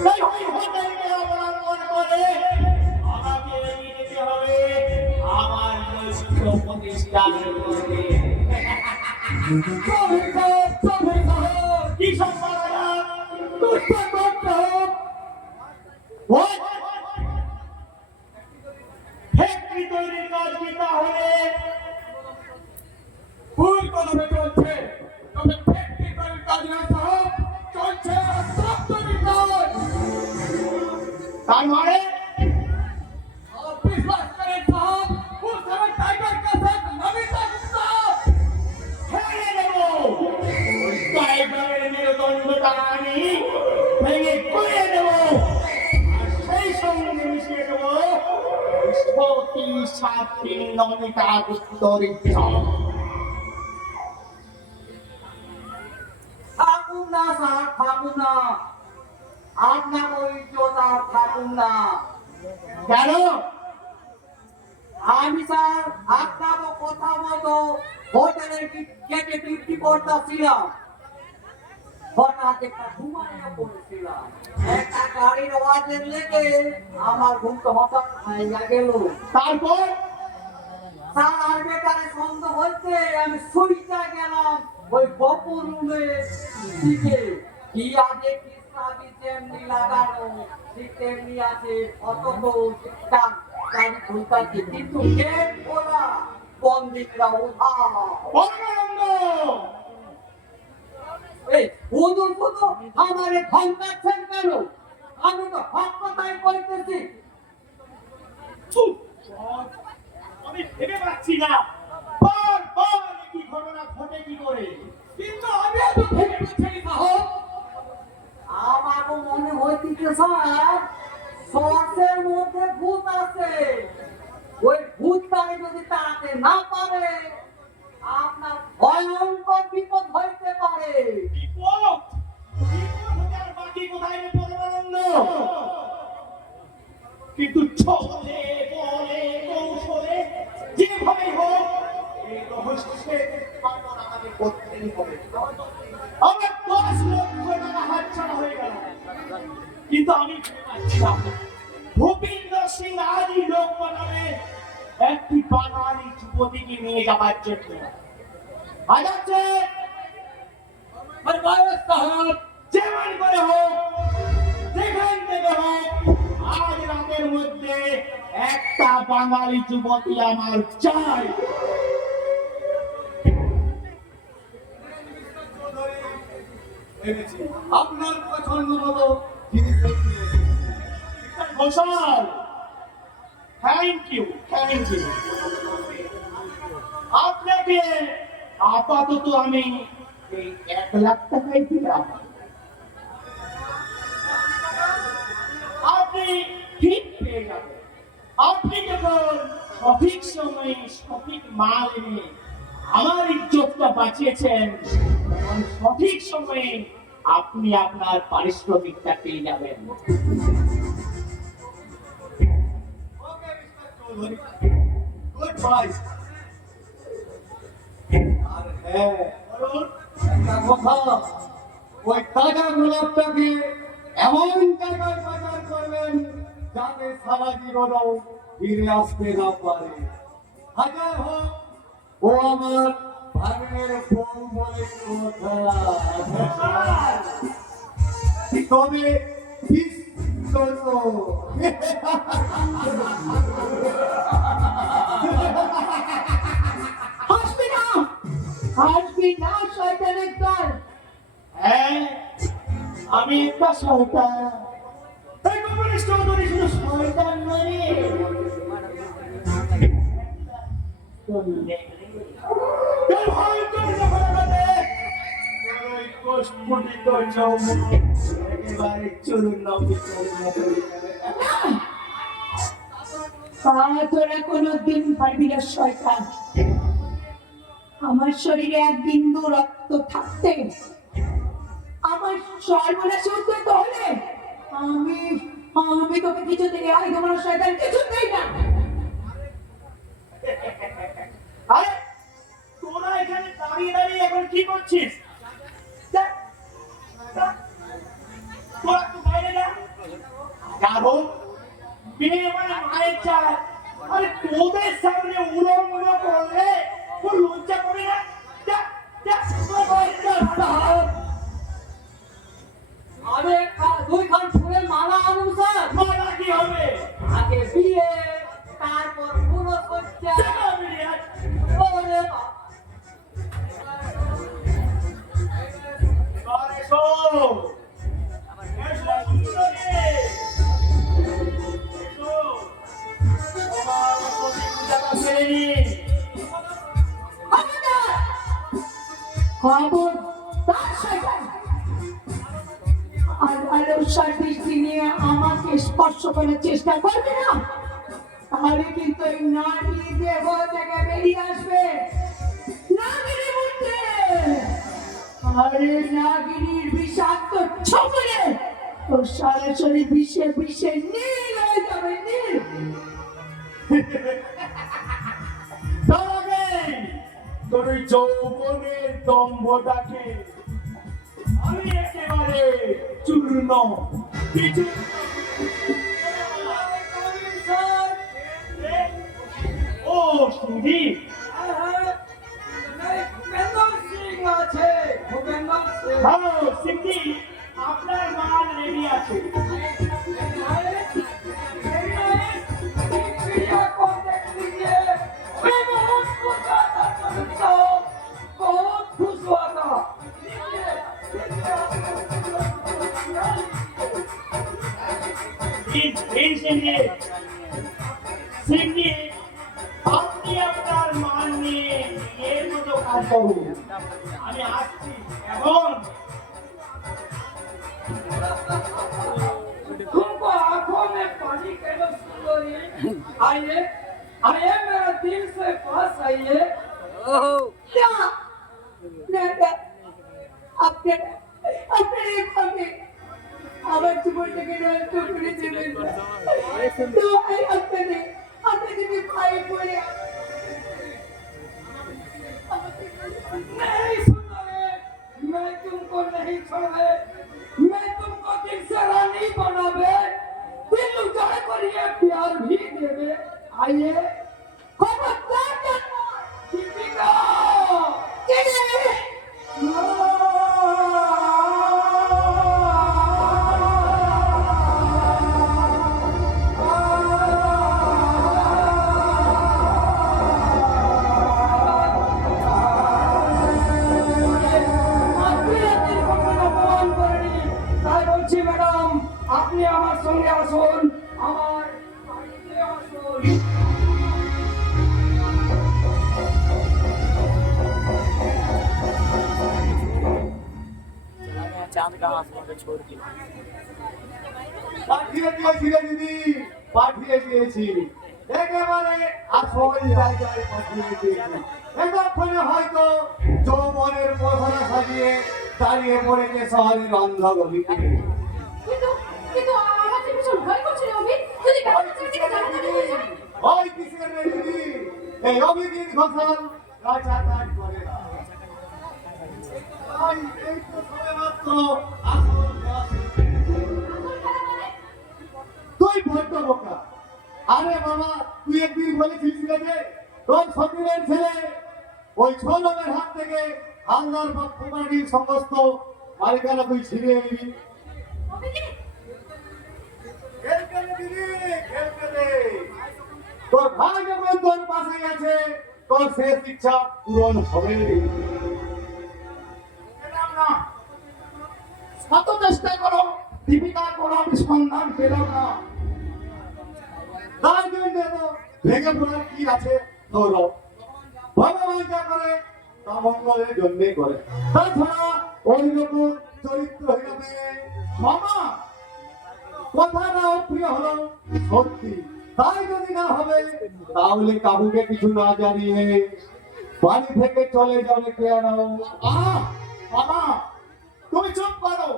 তাই ওই হোটেলকে অবলম্বন করে আমাকে এগিয়ে যেতে হবে আমার লক্ষ্য প্রতিষ্ঠানের পথে। কি সম্পাদনা দুষ্ট করতে ফ্যাক্টরি তৈরির কাজ কি তাহলে ভুল কদমে চলছে, তবে ফ্যাক্টরি তৈরির কাজ না সাহেব, চলছে স্টক তৈরির কাজ। তার মানে आप विश्वास करें साहब, उस समय टाइगर का साथ नमिता गुप्ता ভেঙে দেব টাইগারের মেরুদণ্ডটা আমি ভেঙে গুঁড়িয়ে দেব আর সেই সঙ্গে মিশিয়ে দেব সতী সাথী নমিতা গুপ্তর ইচ্ছা। থাকুন না স্যার, থাকুন না, আপনার ওই জোতা থাকুন না। কেন আমি স্যার আপনার কথা মতো হোটেলের গেটে ডিউটি করতেছিলাম, হঠাৎ একটা ঘুমাইয়া পড়েছিলাম। একটা গাড়ির আওয়াজের লেগে আমার ঘুমটা হঠাৎ ভাঙিয়া গেল। তারপর স্যার আর বেকারে সন্দেহ হচ্ছে, আমি শুইতে গেলাম ওই গোপন রুমে দিকে। কি আগে কি সাবি যেমনি লাগানো ঠিক তেমনি আছে, অথচ ঠিকঠাক গাড়ি খুলতাছে, কিন্তু গেট খোলা, বন্দিরা উঠা। পরমানন্দ এই হুজুর শুধু আমারে ধমকাচ্ছেন কেন? আমি তো হক কথাই বলতেছি। চুপ আমি ভেবে পাচ্ছি না বারবার কি ঘটনা ঘটে কি করে, কিন্তু আমি তো ভেবে পাচ্ছি সাহেব। আমারও মনে হইতেছে স্যার, সর্ষের মধ্যে ভূত আছে। ওই ভূতটারে যদি তাড়াতে না পারে, আপনার ভয়ঙ্কর বিপদ হইতে পারে। বিপদ বিপদ হতে আর বাকি কোথায় রে পরমানন্দ? কিন্তু ছলে বলে কৌশলে যেভাবে হোক এই রহস্যের উদ্ঘাটন আমাদের করতেই হবে। আমার 10 লক্ষ টাকা হাতছাড়া হয়ে গেল, কিন্তু আমি ভেবে পাচ্ছি না ভূপিন্দর সিং আজই লোক পাঠাবে একটি বাঙালি যুবতীকে নিয়ে যাবার জন্য। আজাচ্ছে সাহেব, যেমন করে হোক যেখান থেকে হোক আজ রাতের মধ্যে একটা বাঙালি যুবতী আমার চাই। এনেছি আপনার পছন্দ মতো জিনিস দেখতে। ঘোষাল থ্যাংক ইউ আপনাকে আপাতত আমি এই 1 লাখ টাকাই দিলাম। আপনি ঠিক পেয়ে যাবেন। আপনি যখন সঠিক সময়ে সঠিক মাল এনে আমার ইজ্জতটা বাঁচিয়েছেন, তখন সঠিক সময়ে আপনি আপনার পারিশ্রমিকটা পেয়ে যাবেন। Good bye. আর হ্যাঁ, বলুন। একটা কথা, ওই তাজা গোলাপটাকে এমন জায়গায় বাজার করবেন যাতে সারা জীবনও ফিরে আসতে না পারে। হাজার হোক ও আমার ভাগ্নের বউ বলে কথা, তবে বিশ্বত হাসবি না, হাসবি না শয়তানের দল। হ্যাঁ, আমি একটা শয়তান। এই কমিউনিস্ট চৌধুরী শুধু শয়তান নয় রে। এই ভয়ঙ্কর জগতে ওই কোষমুটিত চৌমুখ একেবারে চূর্ণ বিচূর্ণ করে দেবে। তোরা কোনোদিন পারবি না শয়তান। আমার শরীরে এক বিন্দু রক্ত থাকতে আমার সর্বনাশে উদ্যত হলে আমি তোকে কিছুতেই রেহাই দেবো না শয়তান, কিছুতেই না। আরে তোরা এখানে দাঁড়িয়ে দাঁড়িয়ে এখন কি করছিস? যা, যা, কারণ বিয়ে মানে মায়ের চাল। আরে তোদের সামনে উলঙ্গ করলে তোর লজ্জা করে না? যা যা আরে দুই খান ফুলের মালা আনুন স্যার। মারা কি হবে? আগে বিয়ে, তারপর পুরস্কার। সেটা বেরিয়ে আস। ওরে বাবা। এবার এসো। এসো সুন্দরী। এসো। তোমার প্রতি পূজাটা সেরে নি। খবরদার শয়তান! আর আলোর দৃষ্টি নিয়ে আমাকে স্পর্শ করার চেষ্টা করবে না, তাহলে কিন্তু এই নারী দেহ থেকে বেরিয়ে আসবে নাগিনী মূর্তি। আর এই নাগিনীর বিষাক্ত ছোপরে তোর সরাসরি বিষে বিষে নীল হয়ে যাবে, নীল। তার আগে তোর ওই যৌবনের দম্ভটাকে আমি একেবারে চূর্ণ কিছু ও সিংহি হ্যালো সিংহি, আপনার মাল রেডি আছে। সিংহি, আপনি আপনার মান নিয়ে এর মতো কাজ করুন, আমি আসছি এখন। तुमको आंखों में पानी कैसे सुंदरी? आइए, आइए मेरा दिल से पास आइए। না, না, না, আপনারা এভাবে আমার জীবনটাকে নষ্ট করে দেবেন না। দোহাই আপনাদের, আপনাদের পায়ে পড়ে नहीं सुंदरी, मैं तुमको नहीं छोड़े, मैं तुमको दिल से रानी बनावे, दिल उजाड़ करिए प्यार भी देवे। आइए, খবরদার জানো, दीपिका। ম্যাডাম, আপনি আমার সঙ্গে আসুন, আমার বাড়িতে আসুন। পাঠিয়ে দিয়েছি রে দিদি, পাঠিয়ে দিয়েছি, একেবারে আসল জায়গায় পাঠিয়ে দিয়েছি। এতক্ষণে হয়তো যৌবনের মশলা সাজিয়ে দাঁড়িয়ে পড়েছে শহরের অন্ধগলিতে। কিন্তু কিন্তু আমার যে ভীষণ ভয় করছিল অমিত, যদি ব্যাপারটা চারিদিকে জানাজানি হয়ে যায়। ওই কিসের রে দিদি, এই অভিজিৎ ঘোষাল রাজাকার করে না। তাই এই তো সবেমাত্র আসল কাজ তুই বড্ড বোকা। আরে বাবা, তুই একদিন বলেছিস যে তোর সতীনের ছেলে ওই ছোলমের হাত থেকে হালদার বা প্রপার্টির সমস্ত মালিকানা তুই ছিনিয়ে নিবি। অভিজিৎ, খেলতে দে দিদি, খেলতে দে। তোর ভাই যখন তোর পাশে আছে, তোর শেষ ইচ্ছা পূরণ হবে। পেলাম না, শত চেষ্টা করো, দীপিকার কোনো আমি সন্ধান পেলাম না। তার জন্য তো ভেঙে পড়ার কি আছে তোর? ভগবান যা করে তা মঙ্গলের জন্যে করে। তাছাড়া ওই রকম চরিত্রহীন মেয়ে মামা, কথাটা অপ্রিয় হলো সত্যি। তাই যদি না হবে তাহলে কাউকে কিছু না জানিয়ে বাড়ি থেকে চলে যাবে কেন? মামা, তুমি চুপ করো,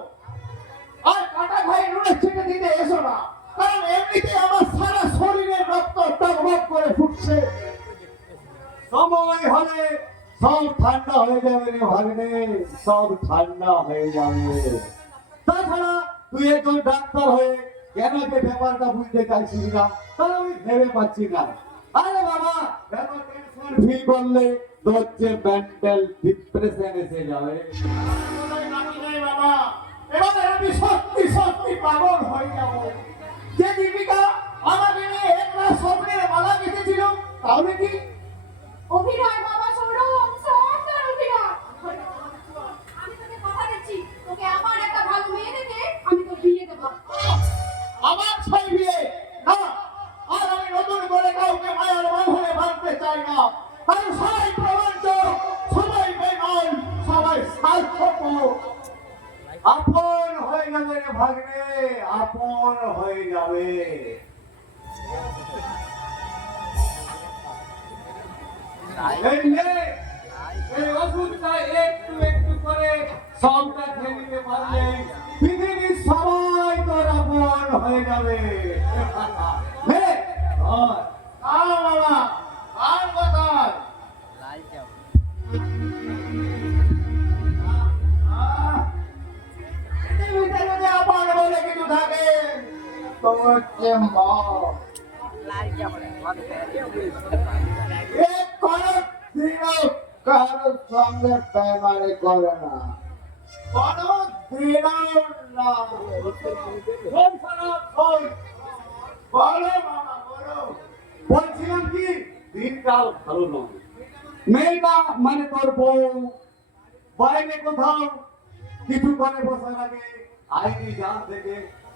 আর কাটা ভাই নুনে ছেড়ে দিতে এসো না, কারণ এমনিতে আমার সারা শরীরের রক্ত টকবক করে ফুটছে। সময় হলে সব ঠান্ডা হয়ে যাবে রে ভাগ্নে, সব ঠান্ডা হয়ে যাবে। তাছাড়া তুই একজন ডাক্তার হয়ে কেন যে ব্যাপারটা বুঝতে চাইছি না তা আমি ভেবে পাচ্ছি না। আরে বাবা, এত টেনশন ফিল করলে তোর যে মেন্টাল ডিপ্রেশন এসে যাবে। কোথায় বাকি নেই বাবা, এবার আমি সত্যি সত্যি পাগল হয়ে যাব। যে দীপিকা আমাকে নিয়ে একটা স্বপ্নের মালা গেঁথেছিল, তাহলে কি অভিনয় বাবা সৌরভ, সুন্দর অভিনয়। আমি তোকে কথা দিচ্ছি, তোকে আবার একটা ভালো মেয়ে দেখে আমি তোর বিয়ে দেবো। আমার সেই বিয়ে না, আর আমি নতুন করে কাউকে মায়ার বাঁধনে বাঁধতে চাই না। কারণ সবাই প্রবঞ্চক, সবাই বেমান, সবাই স্বার্থপর। আপন হয়ে যাবে রে ভাগ্নে, আপন হয়ে যাবে। এই নে, এই ওষুধটা একটু একটু করে সবটা খেয়ে নিতে পারলে পৃথিবীর সবাই তোর আপন হয়ে যাবে। নে, ধর। বাবা, আর কোথায়? পৃথিবীতে যদি আপন বলে কিছু থাকে, তো হচ্ছে মা। এ কোনোদিনও কারোর সঙ্গে বেমানি করে না, কোনোদিনও না। শোন খারাপ, শোন। বলো বাবা, বলো। বলছিলাম কি, দিনকাল ভালো নয়। মেয়েটা মানে তোর বউ বাইরে কোথাও কিছু করে বসার আগে আইনি জাল থেকে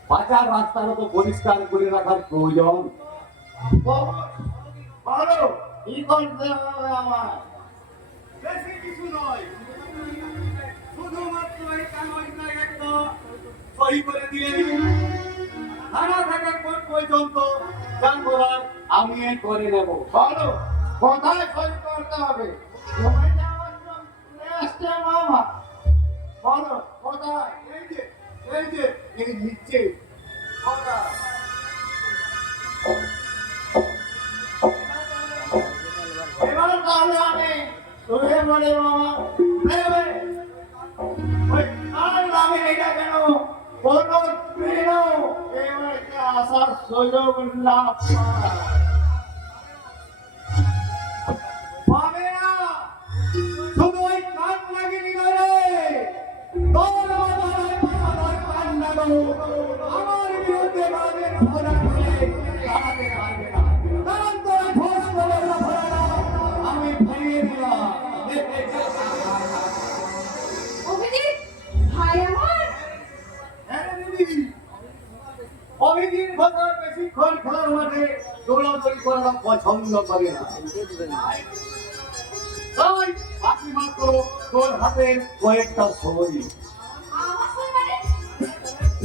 বাঁচার রাস্তাটা তো পরিষ্কার করে রাখার প্রয়োজন। বলো, কি করতে হবে আমার? বেশি কিছু নয়, শুধুমাত্র এই কাগজটা একটা সই করে দিয়ে থানা থেকে কোর্ট পর্যন্ত যান করার আমি করে নেব। বলো, কোথায় সই করতে হবে? জমে যাওয়ার জন্য আসছে মামা। বলো, কোথায়? এই যে এই নিচে কোথায়? এবার তাহলে আমি শুয়ে পড়ি মামা। ওই আর আমি এটা কেন কোনো দিনও এই বাড়িতে আসার সুযোগ না পাই। পাবে না, শুধু ওই কান লাগিয়ে ধরে তোর আমার কান লাগানো আমার বিরুদ্ধে বাজে ঘোরা করে দাঁড়াতে পারবে না। কারণ তোরা ঘোষ করে না ঘোরাটা আমি ফিরিয়ে দিলাম। অভিজিৎ, ভাই আমার। হ্যাঁ দিদি, অভিজিৎ ভদ্র বেশিক্ষণ খেলার মাঠে দৌড়াদৌড়ি করা পছন্দ করে না। তাই বাকি মাত্র তোর হাতের কয়েকটা সই, আমার সই মানে?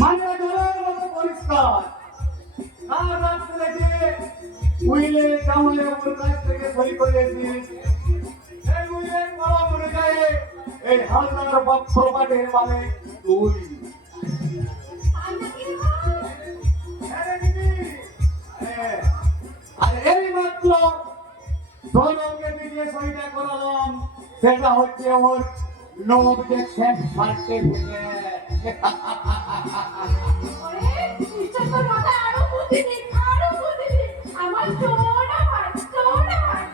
মানে জলের মতো পরিষ্কার। তার রাস্তা যে উইলে কামালে ওর কাছ থেকে সই করেছিস, এই উইলের কলম অনুযায়ী এই হালদার প্রপার্টির মানে তুই। তাই নাকি রে ভাই? হ্যাঁ রে দিদি, হ্যাঁ। আর এই মাত্র সৌরভকে দিয়ে সইটা করালাম, সেটা হচ্ছে ওর নো অবজেকশন সার্টিফিকেট। ওরে, নিশ্চয় তোর মাথায় আরো বুদ্ধি নেই, আরো বুদ্ধি নেই। আমার সোনা ভাই, সোনা ভাই।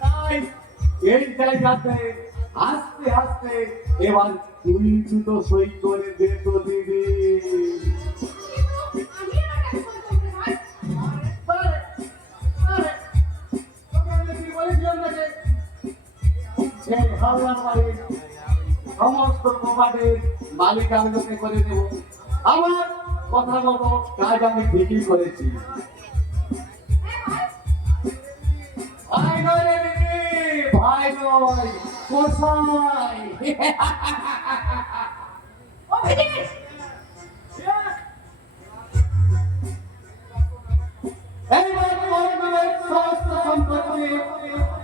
তাই এই জায়গাতে আস্তে আস্তে এবার তুই দুটো সই করে দে তো দিদি। কিন্তু আমি আর একটা সই করবো রে ভাই। তোকে আমি কি বলেছিলাম না যে এই হাওড়ার বাড়ির সমস্ত প্রপার্টির মালিক আমি তোকে করে দেবো। আমার কথা মতো কাজ আমি ঠিকই করেছি। ভাই নয় রে দিদি, ভাই নয়, কোথায়? অভিজিৎ, এইবার তোর নামের সমস্ত সম্পত্তি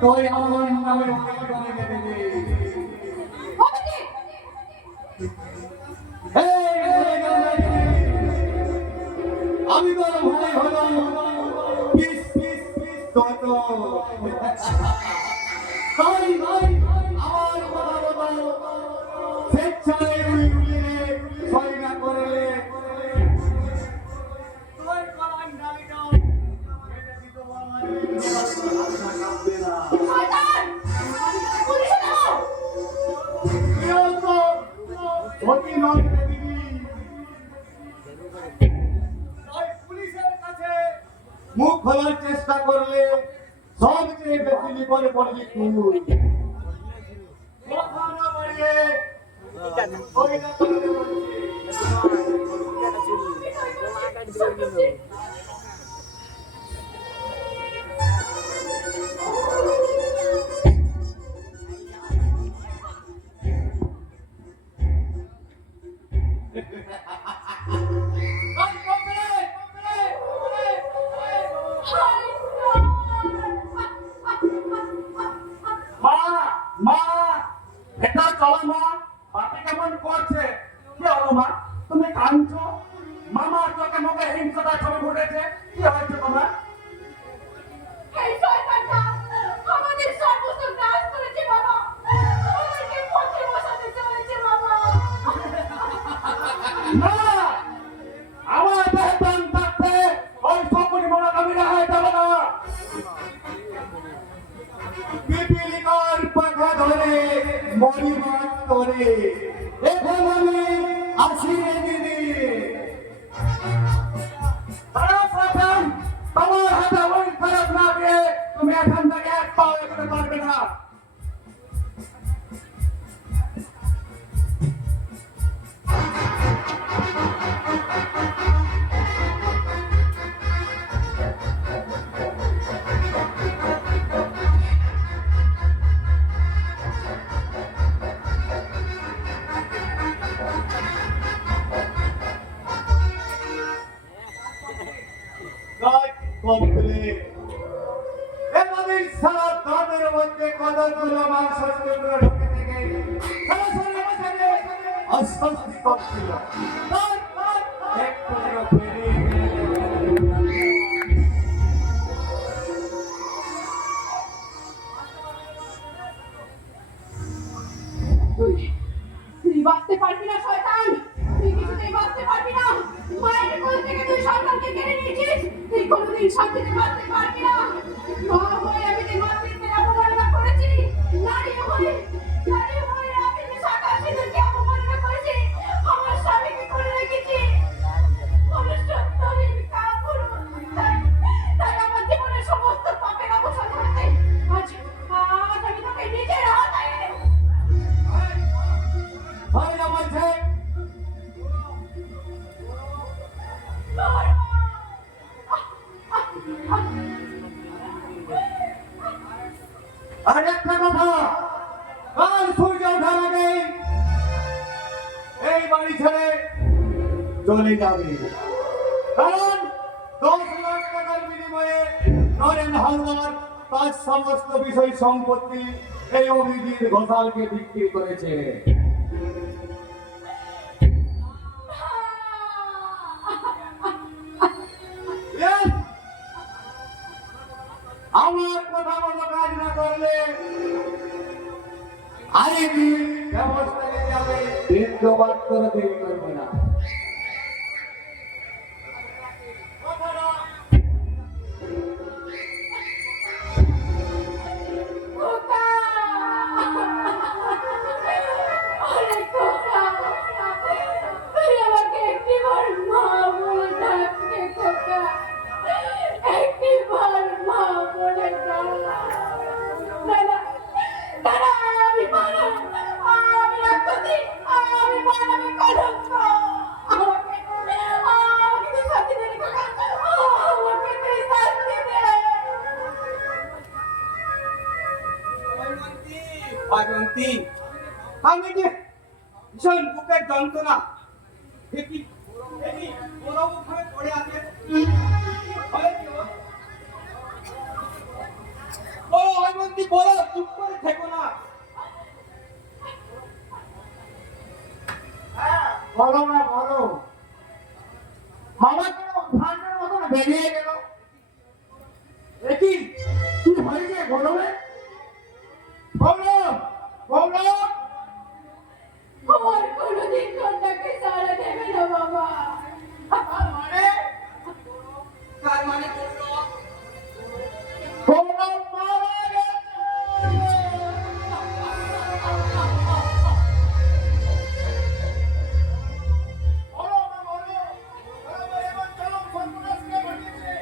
তুই আমার নামে করে দিবি। অভিজিৎ। আমি তোর ভাই হলাম পিস পিস পিস তত। তাই ভাই আমার কথা বলা মুখ খোলার চেষ্টা করলে সবচেয়ে বেশি বিপদে পড়বি তুই। কথা না বাড়িয়ে ওই না করতে বলছি। মা মা এটা চলো মা, বাপে কেমন করছে? কি হলো মা, তুমি কাঁদছো? মামার চোখে মুখে হিংসাটা ছবি ফুটেছে, কি হয়েছে তোমার? এই শয়তানটা আমাদের সর্বস্ব নাশ করেছে বাবা। আমাদেরকে পথে বসাতে চলেছে বাবা। না, আমার বেতন থাকতে ওই সকলি মনোকামীরা হয়ে যাবে না। পিপিলিকার পাখা ধরে মরিমাত করে এখন আমি আসি রে দিদি। খারাপ রকম তোমার হাতে ওই খারাপ না দিয়ে তুমি এখান থেকে এক পাও এগোতে পারবে না। কাজ কমপ্লিট। এভাবে সারা দামের মধ্যে কতগুলো মাংস টুকরো ঢুকে থেকে সরাসরি আমাকে অস্বস্তি করছিল। এক টুকরো বেরিয়ে গেল। তুই বাঁচতে পারবি না শয়তান, তুই কিছুতেই বাঁচতে পারবি না। মায়ের কোল থেকে তুই সন্তানকে কেড়ে নিয়েছিস, তুই কোনোদিন শান্তিতে বাঁচতে পারবি না। মা হয়ে আমি যে মাতৃত্বের অবমাননা করেছি, নারী হয়ে আমি যে শাখা সিঁদুরকে অবমাননা করেছি, আমার স্বামীকে করে রেখেছি। মনুষ্যত্বহীন কাপুরুষ। তাই আমার জীবনের সমস্ত পাপের অবসান হতে আজ আমি তোকে নিজের হাতে হয় না বলছে আর একটা কথা, কাল সূর্য ওঠার আগে এই বাড়ি ছেড়ে চলে যাবে, কারণ 10 লাখ টাকার বিনিময়ে নরেন হালদার তার সমস্ত বিষয় সম্পত্তি এই অভিজিৎ ঘোষালকে বিক্রি করেছে। Yes! আমার কথা মতো কাজ না করলে আইনি ব্যবস্থা নিয়ে যাবে, কিন্তু মাত্র দেরি করবে না। খোকা! আরে খোকা! তুই আমাকে একটিবার মা বলে ডাকতে খোকা। একটিবার মা বলে ডাক। না, না, না, না, আমি মানব, আমি রাক্ষসী, আমি মানব কলঙ্ক। আমাকে তুই শাস্তি দে রে খোকা, আমাকে তুই শাস্তি দে। অজন্তি, আমি যে ভীষণ বুকের যন্ত্রণা, দেখি বড়বাবু ভাবে পড়ে আছে। ও অজন্তি, বলো, চুপ করে থেকো না। বলো না, বলো। মামা কেন ভান্ডার মতন বেরিয়ে গেল? দেখি কি হয়েছে, বলো রে। বলো, বলো। আমার কোনোদিন কন্যাকে সারা দেবে না বাবা। তার মানে বললো তোমরা মারা গেছে। বলো না, বলো। বলো, এবার চলো, সর্বনাশ কে ঘটিয়েছে?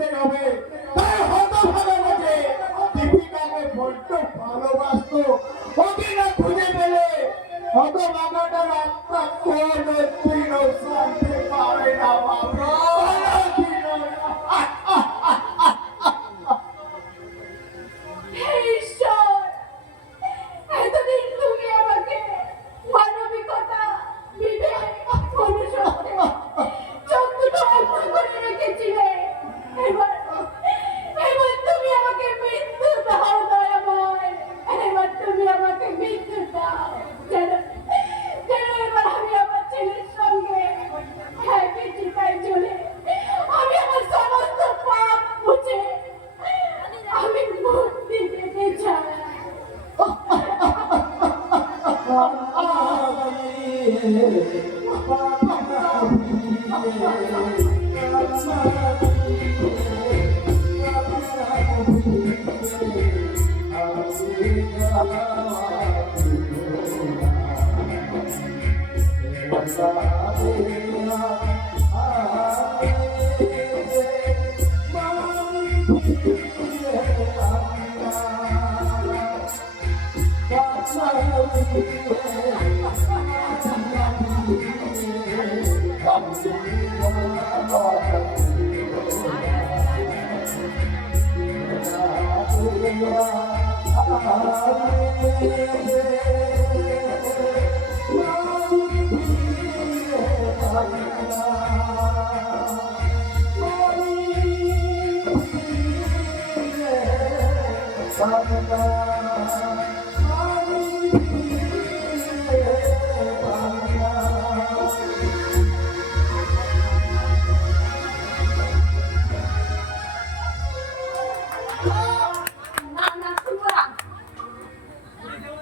করতে হবে। তাই হতভাগা লোকে দীপিকাকে বড্ড ভালোবাসতো, ওকে না খুঁজে পেলে হতভাগাটার আত্মা কোনোদিনও শান্তি পাবে না বাবা, কোনোদিনও না। হে ঈশ্বর, এতদিন তুমি আমাকে মানবিকতা, বিবেক, মনুষ্যত্বে চোখ দুটো অন্ধ করে রেখেছিলে। এবার তুমি আমাকে মৃত্যু দাও দয়াময়, এবার তুমি আমাকে মৃত্যু দাও, যেন এবার আমি আমার ছেলের সঙ্গে একই চিতায় চলে আমি আমার সমস্ত পাপ মুছে আমি মুক্তি পেতে চাই।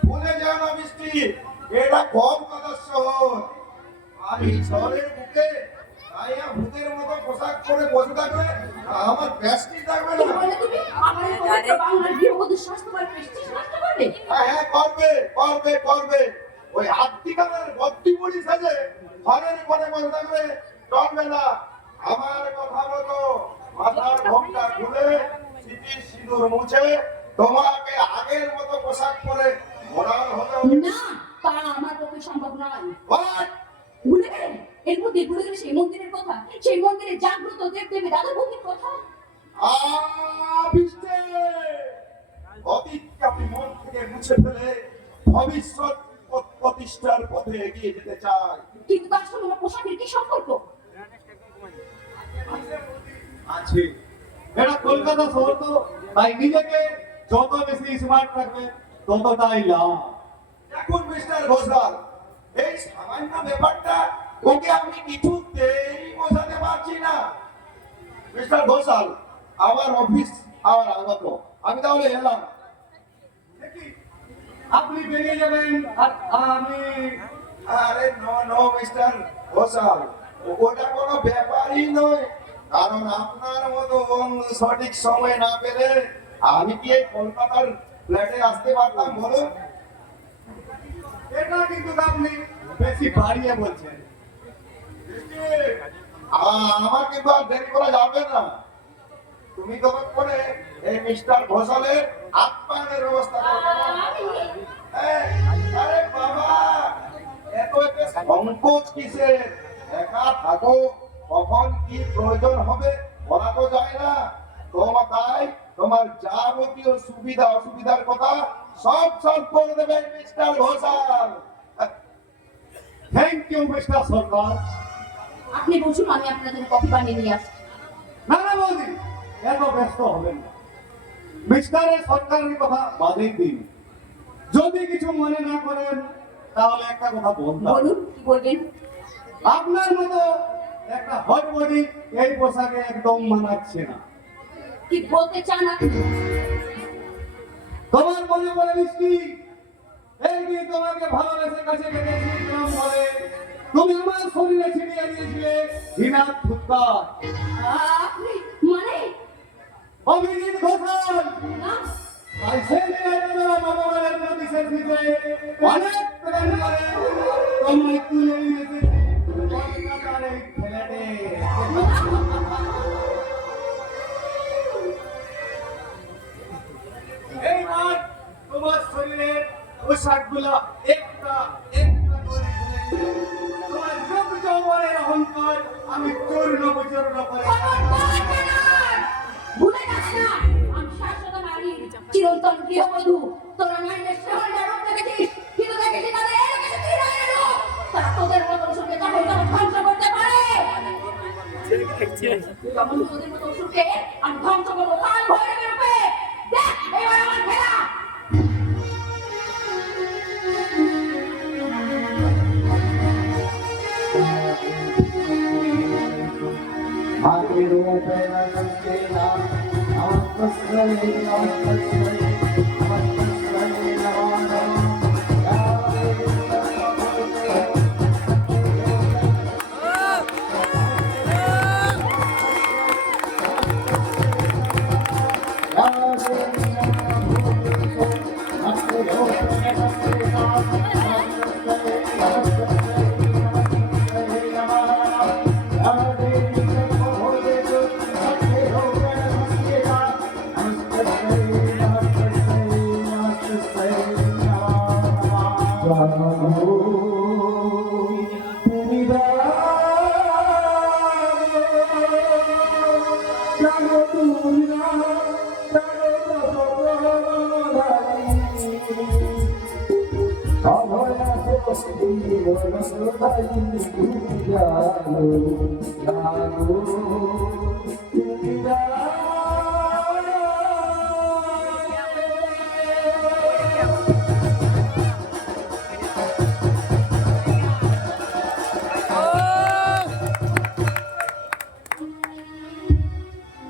ভুলে যাও না মিষ্টি, এটা কলকাতার শহর। আর এই শহরের বুকে আইয়া ভূতের মতো পোশাক পরে বসে থাকবে, আমার প্যাস্টি থাকবে না। বলে তুমি আমার এই পবিত্র বাংলার গৃহবধূ স্বাস্থ্যকর প্রেস্টিজ নষ্ট করবে? হ্যাঁ করবে করবে করবে। ওই আত্মিকালের ভর্তি পড়ি সাজে ঘরের পরে বসে থাকবে, চলবে না। আমার কথা মতো মাথার ঘোমটা খুলে স্মৃতির সিঁদুর মুছে তোমাকে আগের মতো পোশাক পরে মোড়াল হতে হবে। না, তা আমার পক্ষে সম্ভব নয়। What? ভুলে গেলেন? এর মধ্যে ভুলে গেলে সেই মন্দিরের কথা, সেই মন্দিরে জাগ্রত দেবদেবী দাদা ভক্তির কথা। আবিষ্টে অতীতকে আপনি মন থেকে মুছে ফেলে ভবিষ্যৎ প্রতিষ্ঠার পথে এগিয়ে যেতে চাই। কিন্তু তার সঙ্গে আমার পোশাকের কি সম্পর্ক? আছে। এটা কলকাতা শহর তো, তাই নিজেকে যত বেশি স্মার্ট রাখবে ততটাই লাভ। দেখুন মিস্টার ঘোষাল, এই সামান্য ব্যাপারটা ওকে আমি কিছুতেই বোঝাতে পারছি না। মিস্টার ঘোষাল, আমার অফিস আমার আগত, আমি তাহলে এলাম। দেখি, আপনি বেরিয়ে যাবেন আর আমি আরে নো নো মিস্টার ঘোষাল, ওটা কোনো ব্যাপারই নয়। কারণ আপনার মতো বন্ধু সঠিক সময় না পেলে আমি কি এই কলকাতার ফ্ল্যাটে আসতে পারতাম বলুন? এটা কিন্তু আপনি বেশি বাড়িয়ে বলছেন। আমার কিন্তু আর দেরি করা যাবে না। তুমি ততক্ষণে এই মিস্টার ঘোষালের আপ্যায়নের ব্যবস্থা করো। আরে বাবা, এত সংকোচ কিসের? একা থাকো, কখন কি প্রয়োজন হবে বলা তো যায় না। তাই তোমার যাবতীয় সুবিধা অসুবিধার কথা সব সলভ করে দেবেন mister Ghoshal. Thank you mister Sarkar. আপনি বসুন, আমি আপনার জন্য কফি বানিয়ে নিয়ে আসছি। না না বৌদি, এত ব্যস্ত হবেন না। মিস্টারের সরকারের কথা বাদেই দিন। যদি কিছু মনে না করেন তাহলে একটা কথা বলতাম। বলুন, কি বলবেন? আপনার মতো একটা হট বডি এই পোশাকে একদম মানাচ্ছে না। কি বলতে চান আপনি? তোমার মনে পড়ে মিষ্টি, এই যে তোমাকে ভালোবেসে কাছে ডেকেছিলাম বলে তুমি আমার শরীরে ছিটিয়ে দিয়েছিলে ঘৃণার ফুৎকার। আপনি মানে? অভিজিৎ ঘোষাল। না, তাই সে ভগবানের প্রতি শেষে অনেক প্রেম করে তোমায় তুলে নিয়েছে কলকাতার এই ফ্ল্যাটে। পোশাকগুলো একটা একটা করে খুলে নিয়ে তোমার রূপ যৌবনের অহংকার আমি চূর্ণ বিচূর্ণ করে খবরদার বেনার! ভুলে যাস না, আমি শাশ্বত নারী, চিরন্তন গৃহবধূ। তোরা নারীদের শহরের রূপ দেখেছিস, কিন্তু দেখেছিস তাদের এই লোকের তীরের রূপ। তারা তোদের মতো অসুরকে তখন তখন ধ্বংস করতে পারে। যেমন তোদের মতো অসুরকে আমি ধ্বংস করবো কাল ভৈরবের রূপে। দেখ এবার আমার খেলা। आगे रूपे नमस्ते नाम नमस्ते नमस्ते नमस्ते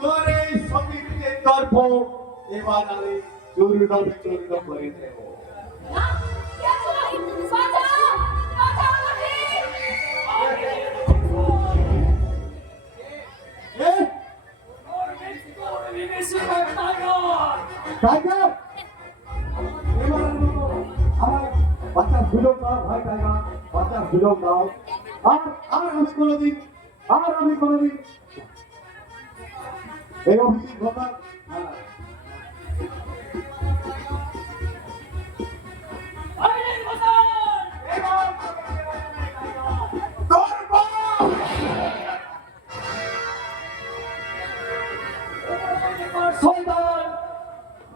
তোর এই সতীত্বের গর্ভ এবার আমি চূর্ণ বিচূর্ণ করে দেবো না, কে তুই? বাঁচাও! বাঁচাও আমাকে! টাইগার এবার আমার বাচ্চার সুযোগ দাও ভাই টাইগার বাচ্চার সুযোগ দাও আর আমি কোনোদিন এই অভিজিৎ ঘটনা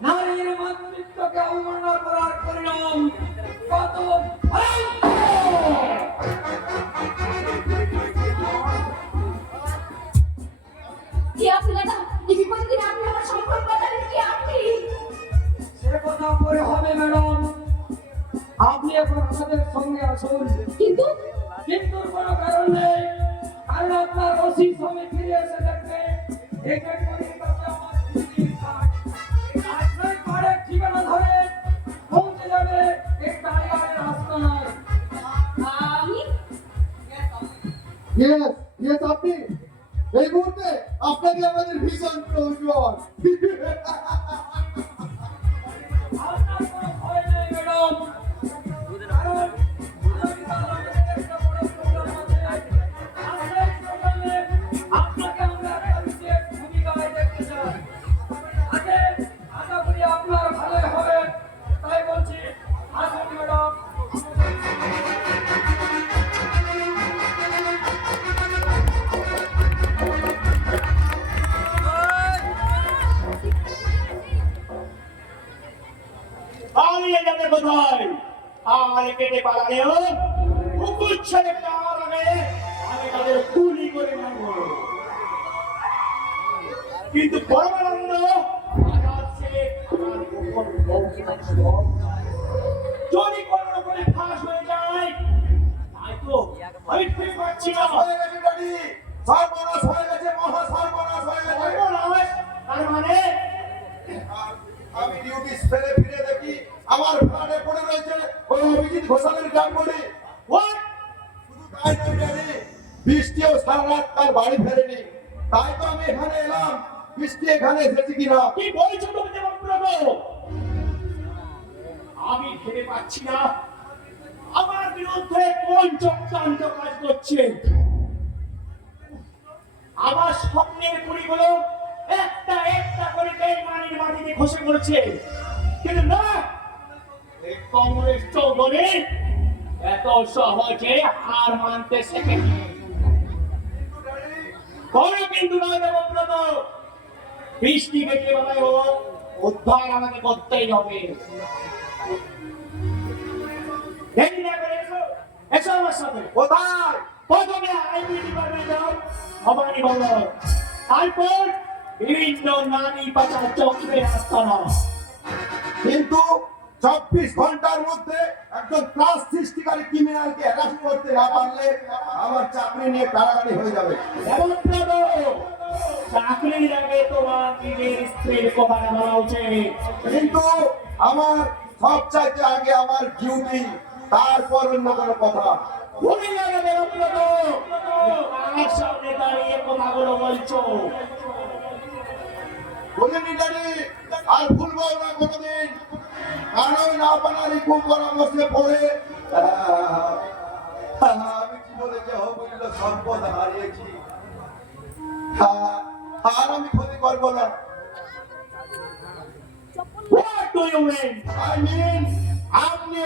নারীর মাতৃত্বকে অবমাননা করার পরিণাম কত ভয়ঙ্কর! কে আপনি দাদা? এই বিপদের দিনে আপনি আমার সম্পর্ক বাঁচালেন, কে আপনি? সে কথা পরে হবে ম্যাডাম, আপনি এখন আমাদের সঙ্গে আসুন। কিন্তু মৃত্যুর কোনো কারণ নেই, কারণ আপনার ওসি স্বামী ফিরে এসে দেখবে একে করির কাছে আমার দিদির কাজ। আপনার পাড়ের ঠিকানা ধরে পৌঁছে যাবে এই টাইগারের আস্তানায়। আমি ইয়েস আপনি এই মুহূর্তে আপনাকে আমাদের ভীষণ প্রয়োজন আপনার কোনো ভয় নেই ম্যাডাম, কারণ আগামীকাল আমাদের একটা বড় প্রোগ্রাম আছে। আর সেই প্রোগ্রামে আপনাকে আমরা একটা বিশেষ ভূমিকায় দেখতে চাই। আশা করি আপনার ভালোই হবে, তাই বলছি আসুন ম্যাডাম। পালিয়ে যাবে কোথায়? আমার কেটে পালালেও কুকুর ছেড়ে পাওয়ার আগে আমি তাদের গুলি করে মারব। কিন্তু পরমানন্দ যদি কোনো রকমে ফাঁস হয়ে যায়, তাই তো আমি ঠিক পাচ্ছি না। সর্বনাশ হয়ে গেছে মহা সর্বনাশ হয়ে গেছে সর্বনাশ, তার মানে আমি ডিউটি ফেলে ফিরে দেখি আমার ফ্ল্যাটে পড়ে রয়েছে ওই অভিজিৎ ঘোষালের ডাকবডি what? শুধু তাই নয় জানি বৃষ্টিও সারা রাত তার বাড়ি ফেরেনি তাই তো আমি এখানে এলাম বৃষ্টি এখানে এসেছে কিনা কি বলছো তুমি দেবব্রত? আমি ভেবে পাচ্ছি না আমার বিরুদ্ধে কোন চক্রান্ত কাজ করছে। আমার স্বপ্নের কুড়িগুলো একটা একটা করে বেইমানির মাটিতে খসে পড়ছে, কিন্তু না, এই কমরেশ চৌধুরী এত সহজে হার মানতে শেখেনি। কোনো কিন্তু নয় দেবব্রত, বৃষ্টি কেটে বেলায় হোক উদ্ধার আমাকে করতেই হবে। দেরি না করে এসো, এসো আমার সাথে। কোথায়? প্রথমে আইনি ডিপার্টমেন্ট যাও, ভবানী বন্দর, তারপর বিভিন্ন নারী পাচার চক্রের আস্তানা। কিন্তু 24 ঘন্টার মধ্যে একজন ত্রাস সৃষ্টিকারী ক্রিমিনালকে অ্যারেস্ট করতে না পারলে আমার চাকরি নিয়ে কারাগারি হয়ে যাবে। দেবব্রত, চাকরির আগে তোমার নিজের স্ত্রীর কথা বলা উচিত। কিন্তু আমার সব চাইতে আগে আমার ডিউটি, তারপর অন্য কোনো কথা। ভুলে যাবে দেবব্রত, আমার সামনে দাঁড়িয়ে কথাগুলো বলছো। বলিনি জানি আর ভুলবো না কোনোদিন। কারণ আপনারই কুপরামর্শে পড়ে আমি জীবনে যে অমূল্য সম্পদ হারিয়েছি, আর আমি ক্ষতি করবো না। What do you mean? I mean, আপনি